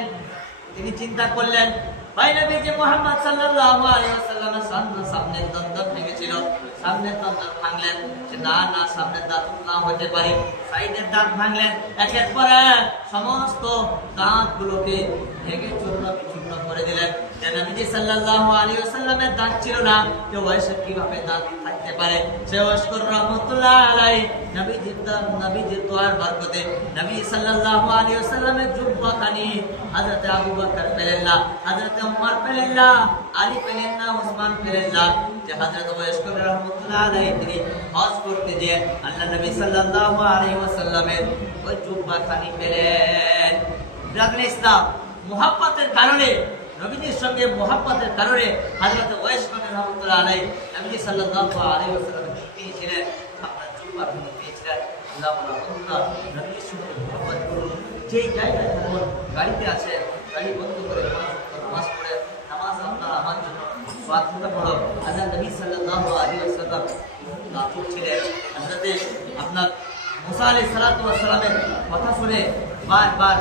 তিনি চিন্তা করলেন ভাই নবীজি মুহাম্মদ সাল্লাল্লাহু আলাইহি ওয়াসাল্লামের সামনের দাঁত ভেঙেছিল, সামনের দাঁত ভাঙলেন, যে না না সামনের দাঁত না হতে পারে, সাইডের দাঁত ভাঙলেন। একের পর এক সমস্ত দাঁতগুলোকে ভেঙে চূর্ণ বিচূর্ণ করে দিলেন। যে নবীজি সাল্লাল্লাহু আলাইহি ওয়াসাল্লামের দাঁত ছিল না, কেউ ওয়াইসের কিভাবে দাঁত থাকতে পারে? সে ওয়াইস রহমাতুল্লাহ আলাইহি নবীজির দোয়ার বরকতে নবী সাল্লাল্লাহু আলাইহি ওয়াসাল্লামের জুব্বাখানি হযরত আবু বকর পেলেন না, হযরত ওমর পেলেন না, আলী পেলেন না, ওসমান পেলেন না, যে হযরত ওয়াইস রহমাতুল্লাহ আলাইহি তিনি হজ করতে গিয়ে আল্লাহ নবী সাল্লাল্লাহু আলাইহি ওয়াসাল্লামের ওই জুব্বাখানি পেলেন। রাসূল ইসলাম মুহাব্বতের কারণে, নবীজির সঙ্গে মুহাব্বতের কারণে হযরত ওয়াইস রহমাতুল্লাহ আলাইহি নবী সাল্লাল্লাহু আলাইহি ওয়াসাল্লাম পেয়েছিলেন, আপনার জুব্বাখানি পেয়েছিলেন। আল্লাহ বন্ধুরা, নবীজির সঙ্গে মুহাব্বত করুন। যেই জায়গায় থাকুন, গাড়িতে আছে, গাড়ি বন্ধ করে নামাজ পড়ে, নামাজ আপনার আমার জন্য স্বাধীনতা পড়ো। আল্লাহ নবী সাল্লাল্লাহু আলাইহি ওয়াসাল্লাম লাতুর ছিলেন, হযরত আপনার মুসা আলাইহিস সালাতু ওয়াস সালামের কথা শুনে বারবার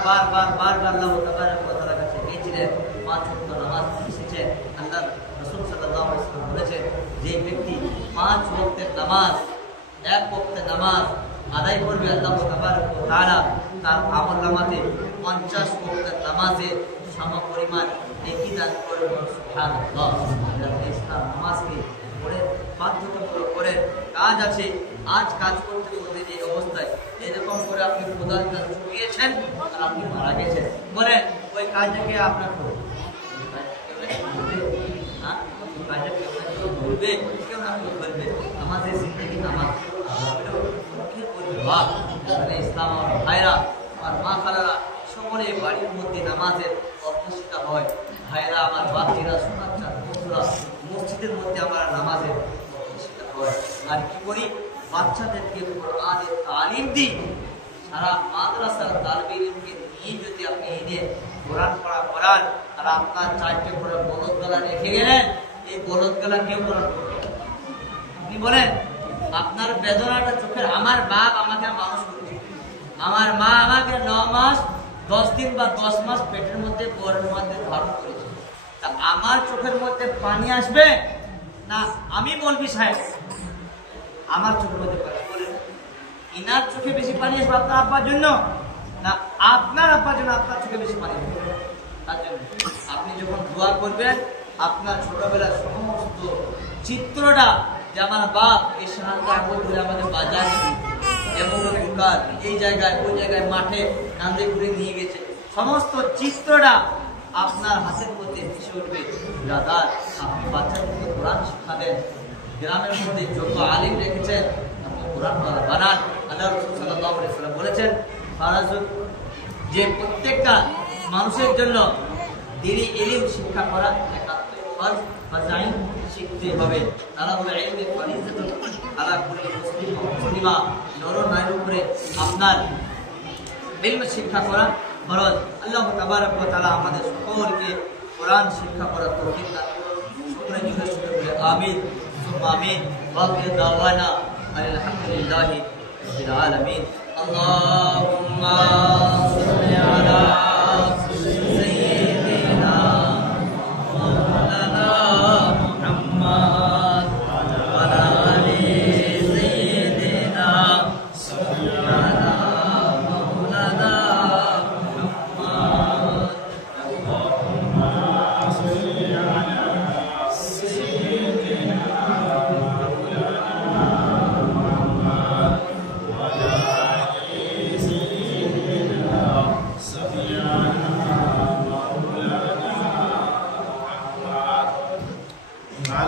আল্লাহ তাবারক ওয়া তাআলার কাছে গিয়েছিলেন। 5 ওয়াক্ত নামাজ শিখেছেন। আল্লাহ রাসূল সাল্লাল্লাহু আলাইহি ওয়াসাল্লাম বলেছেন, যে ব্যক্তি 5 ওয়াক্তের নামাজ, 1 ওয়াক্তের নামাজ আদায় করবে, আল্লাহ তাবারক ওয়া তাআলা তার আমলনামাতে 50 ওয়াক্তের নামাজের সমপরিমাণ নেকি দান করবে। সুবহানাল্লাহ। ইসলাম নামাজকে পড়ে বাধ্যতামূলক করে কাজ আছে। আজ কাজ করতে করতে যে অবস্থায় এরকম করে আপনি প্রধান কাজ চুকিয়েছেন আর আপনি মারা গেছেন, বলে ওই কাজটাকে আপনার করুন, বলবে কেউ না কেউ বলবে আমাদের জিন্দগি নামাজ ইসলাম। আমার ভাইরা, আমার মা খালারা, সকলে বাড়ির মধ্যে নামাজের অভ্যসিতা হয়। ভাইরা আমার বাচ্চারা, সোনাচ্চা বন্ধুরা, মসজিদের মধ্যে আমরা নামাজের অভ্যসিতা হয়। আর কি করি? বাচ্চাদেরকে কোরআনের তালিম দিই। সারা মাদ্রাসার তালিবে ইলমকে নিয়ে যদি আপনি এনে কোরআন পড়া করান, আর আপনার 4টে করে বলদ গলা রেখে গেলেন, এই বলদ গলা কেউ কোরআন করবে? আপনি বলেন, আপনার বেদনাটা চোখের। আমার বাপ আমাকে মানুষ করেছে, আমার মা আমাকে 9 মাস 10 দিন বা 10 মাস পেটের মধ্যে বরের মধ্যে ধারণ করেছে। তা আমার চোখের মধ্যে পানি আসবে না আমি মৌলভী সাহেব আমার চোখের মধ্যে পানি? বলেন, ইনার চোখে বেশি পানি আসবে আপনার আব্বার জন্য না আপনার আব্বার জন্য আপনার চোখে বেশি পানি আসবে? তার জন্য আপনি যখন দোয়া করবেন আপনার ছোটবেলার সমস্ত চিত্রটা যে আমার বাপ এই সাহায্য করে আমাদের বাজারে এবং দোকান এই জায়গায় ওই জায়গায় মাঠে নান্দে ঘুরে নিয়ে গেছে, সমস্ত চিত্রটা আপনার হাতের মধ্যে ভেসে উঠবে। ব্রাদার, আপনি বাচ্চাদেরকে কোরআন শিক্ষা দেন, গ্রামের মধ্যে যত আলিম রেখেছেন আপনি কোরআন বানান। আল্লাহ রাসূল সাল্লাল্লাহু আলাইহি ওয়াসাল্লাম বলেছেন ফারাজুত যে প্রত্যেকটা মানুষের জন্য দিনী ইলম শিক্ষা করা একান্তই ফরজ, ফাজাইন শিখতে হবে। তালাবুল ইলমি ফরিজাতুন আলা কুল্লি মুসলিম ওয়া মুসলিমা, নর নারীর উপরে আপনার ইলম শিক্ষা করা ফরজ। আল্লাহ তাবারক ওয়া তাআলা আমাদের সকলকে কোরআন শিক্ষা করার তৌফিক দান করুন। সকলে জুড়ে শুরু করে আমিন সুম্মা আমিন। ওয়া দাওয়ানা আলহামদুলিল্লাহি রাব্বিল আলামিন। আল্লাহুম্মা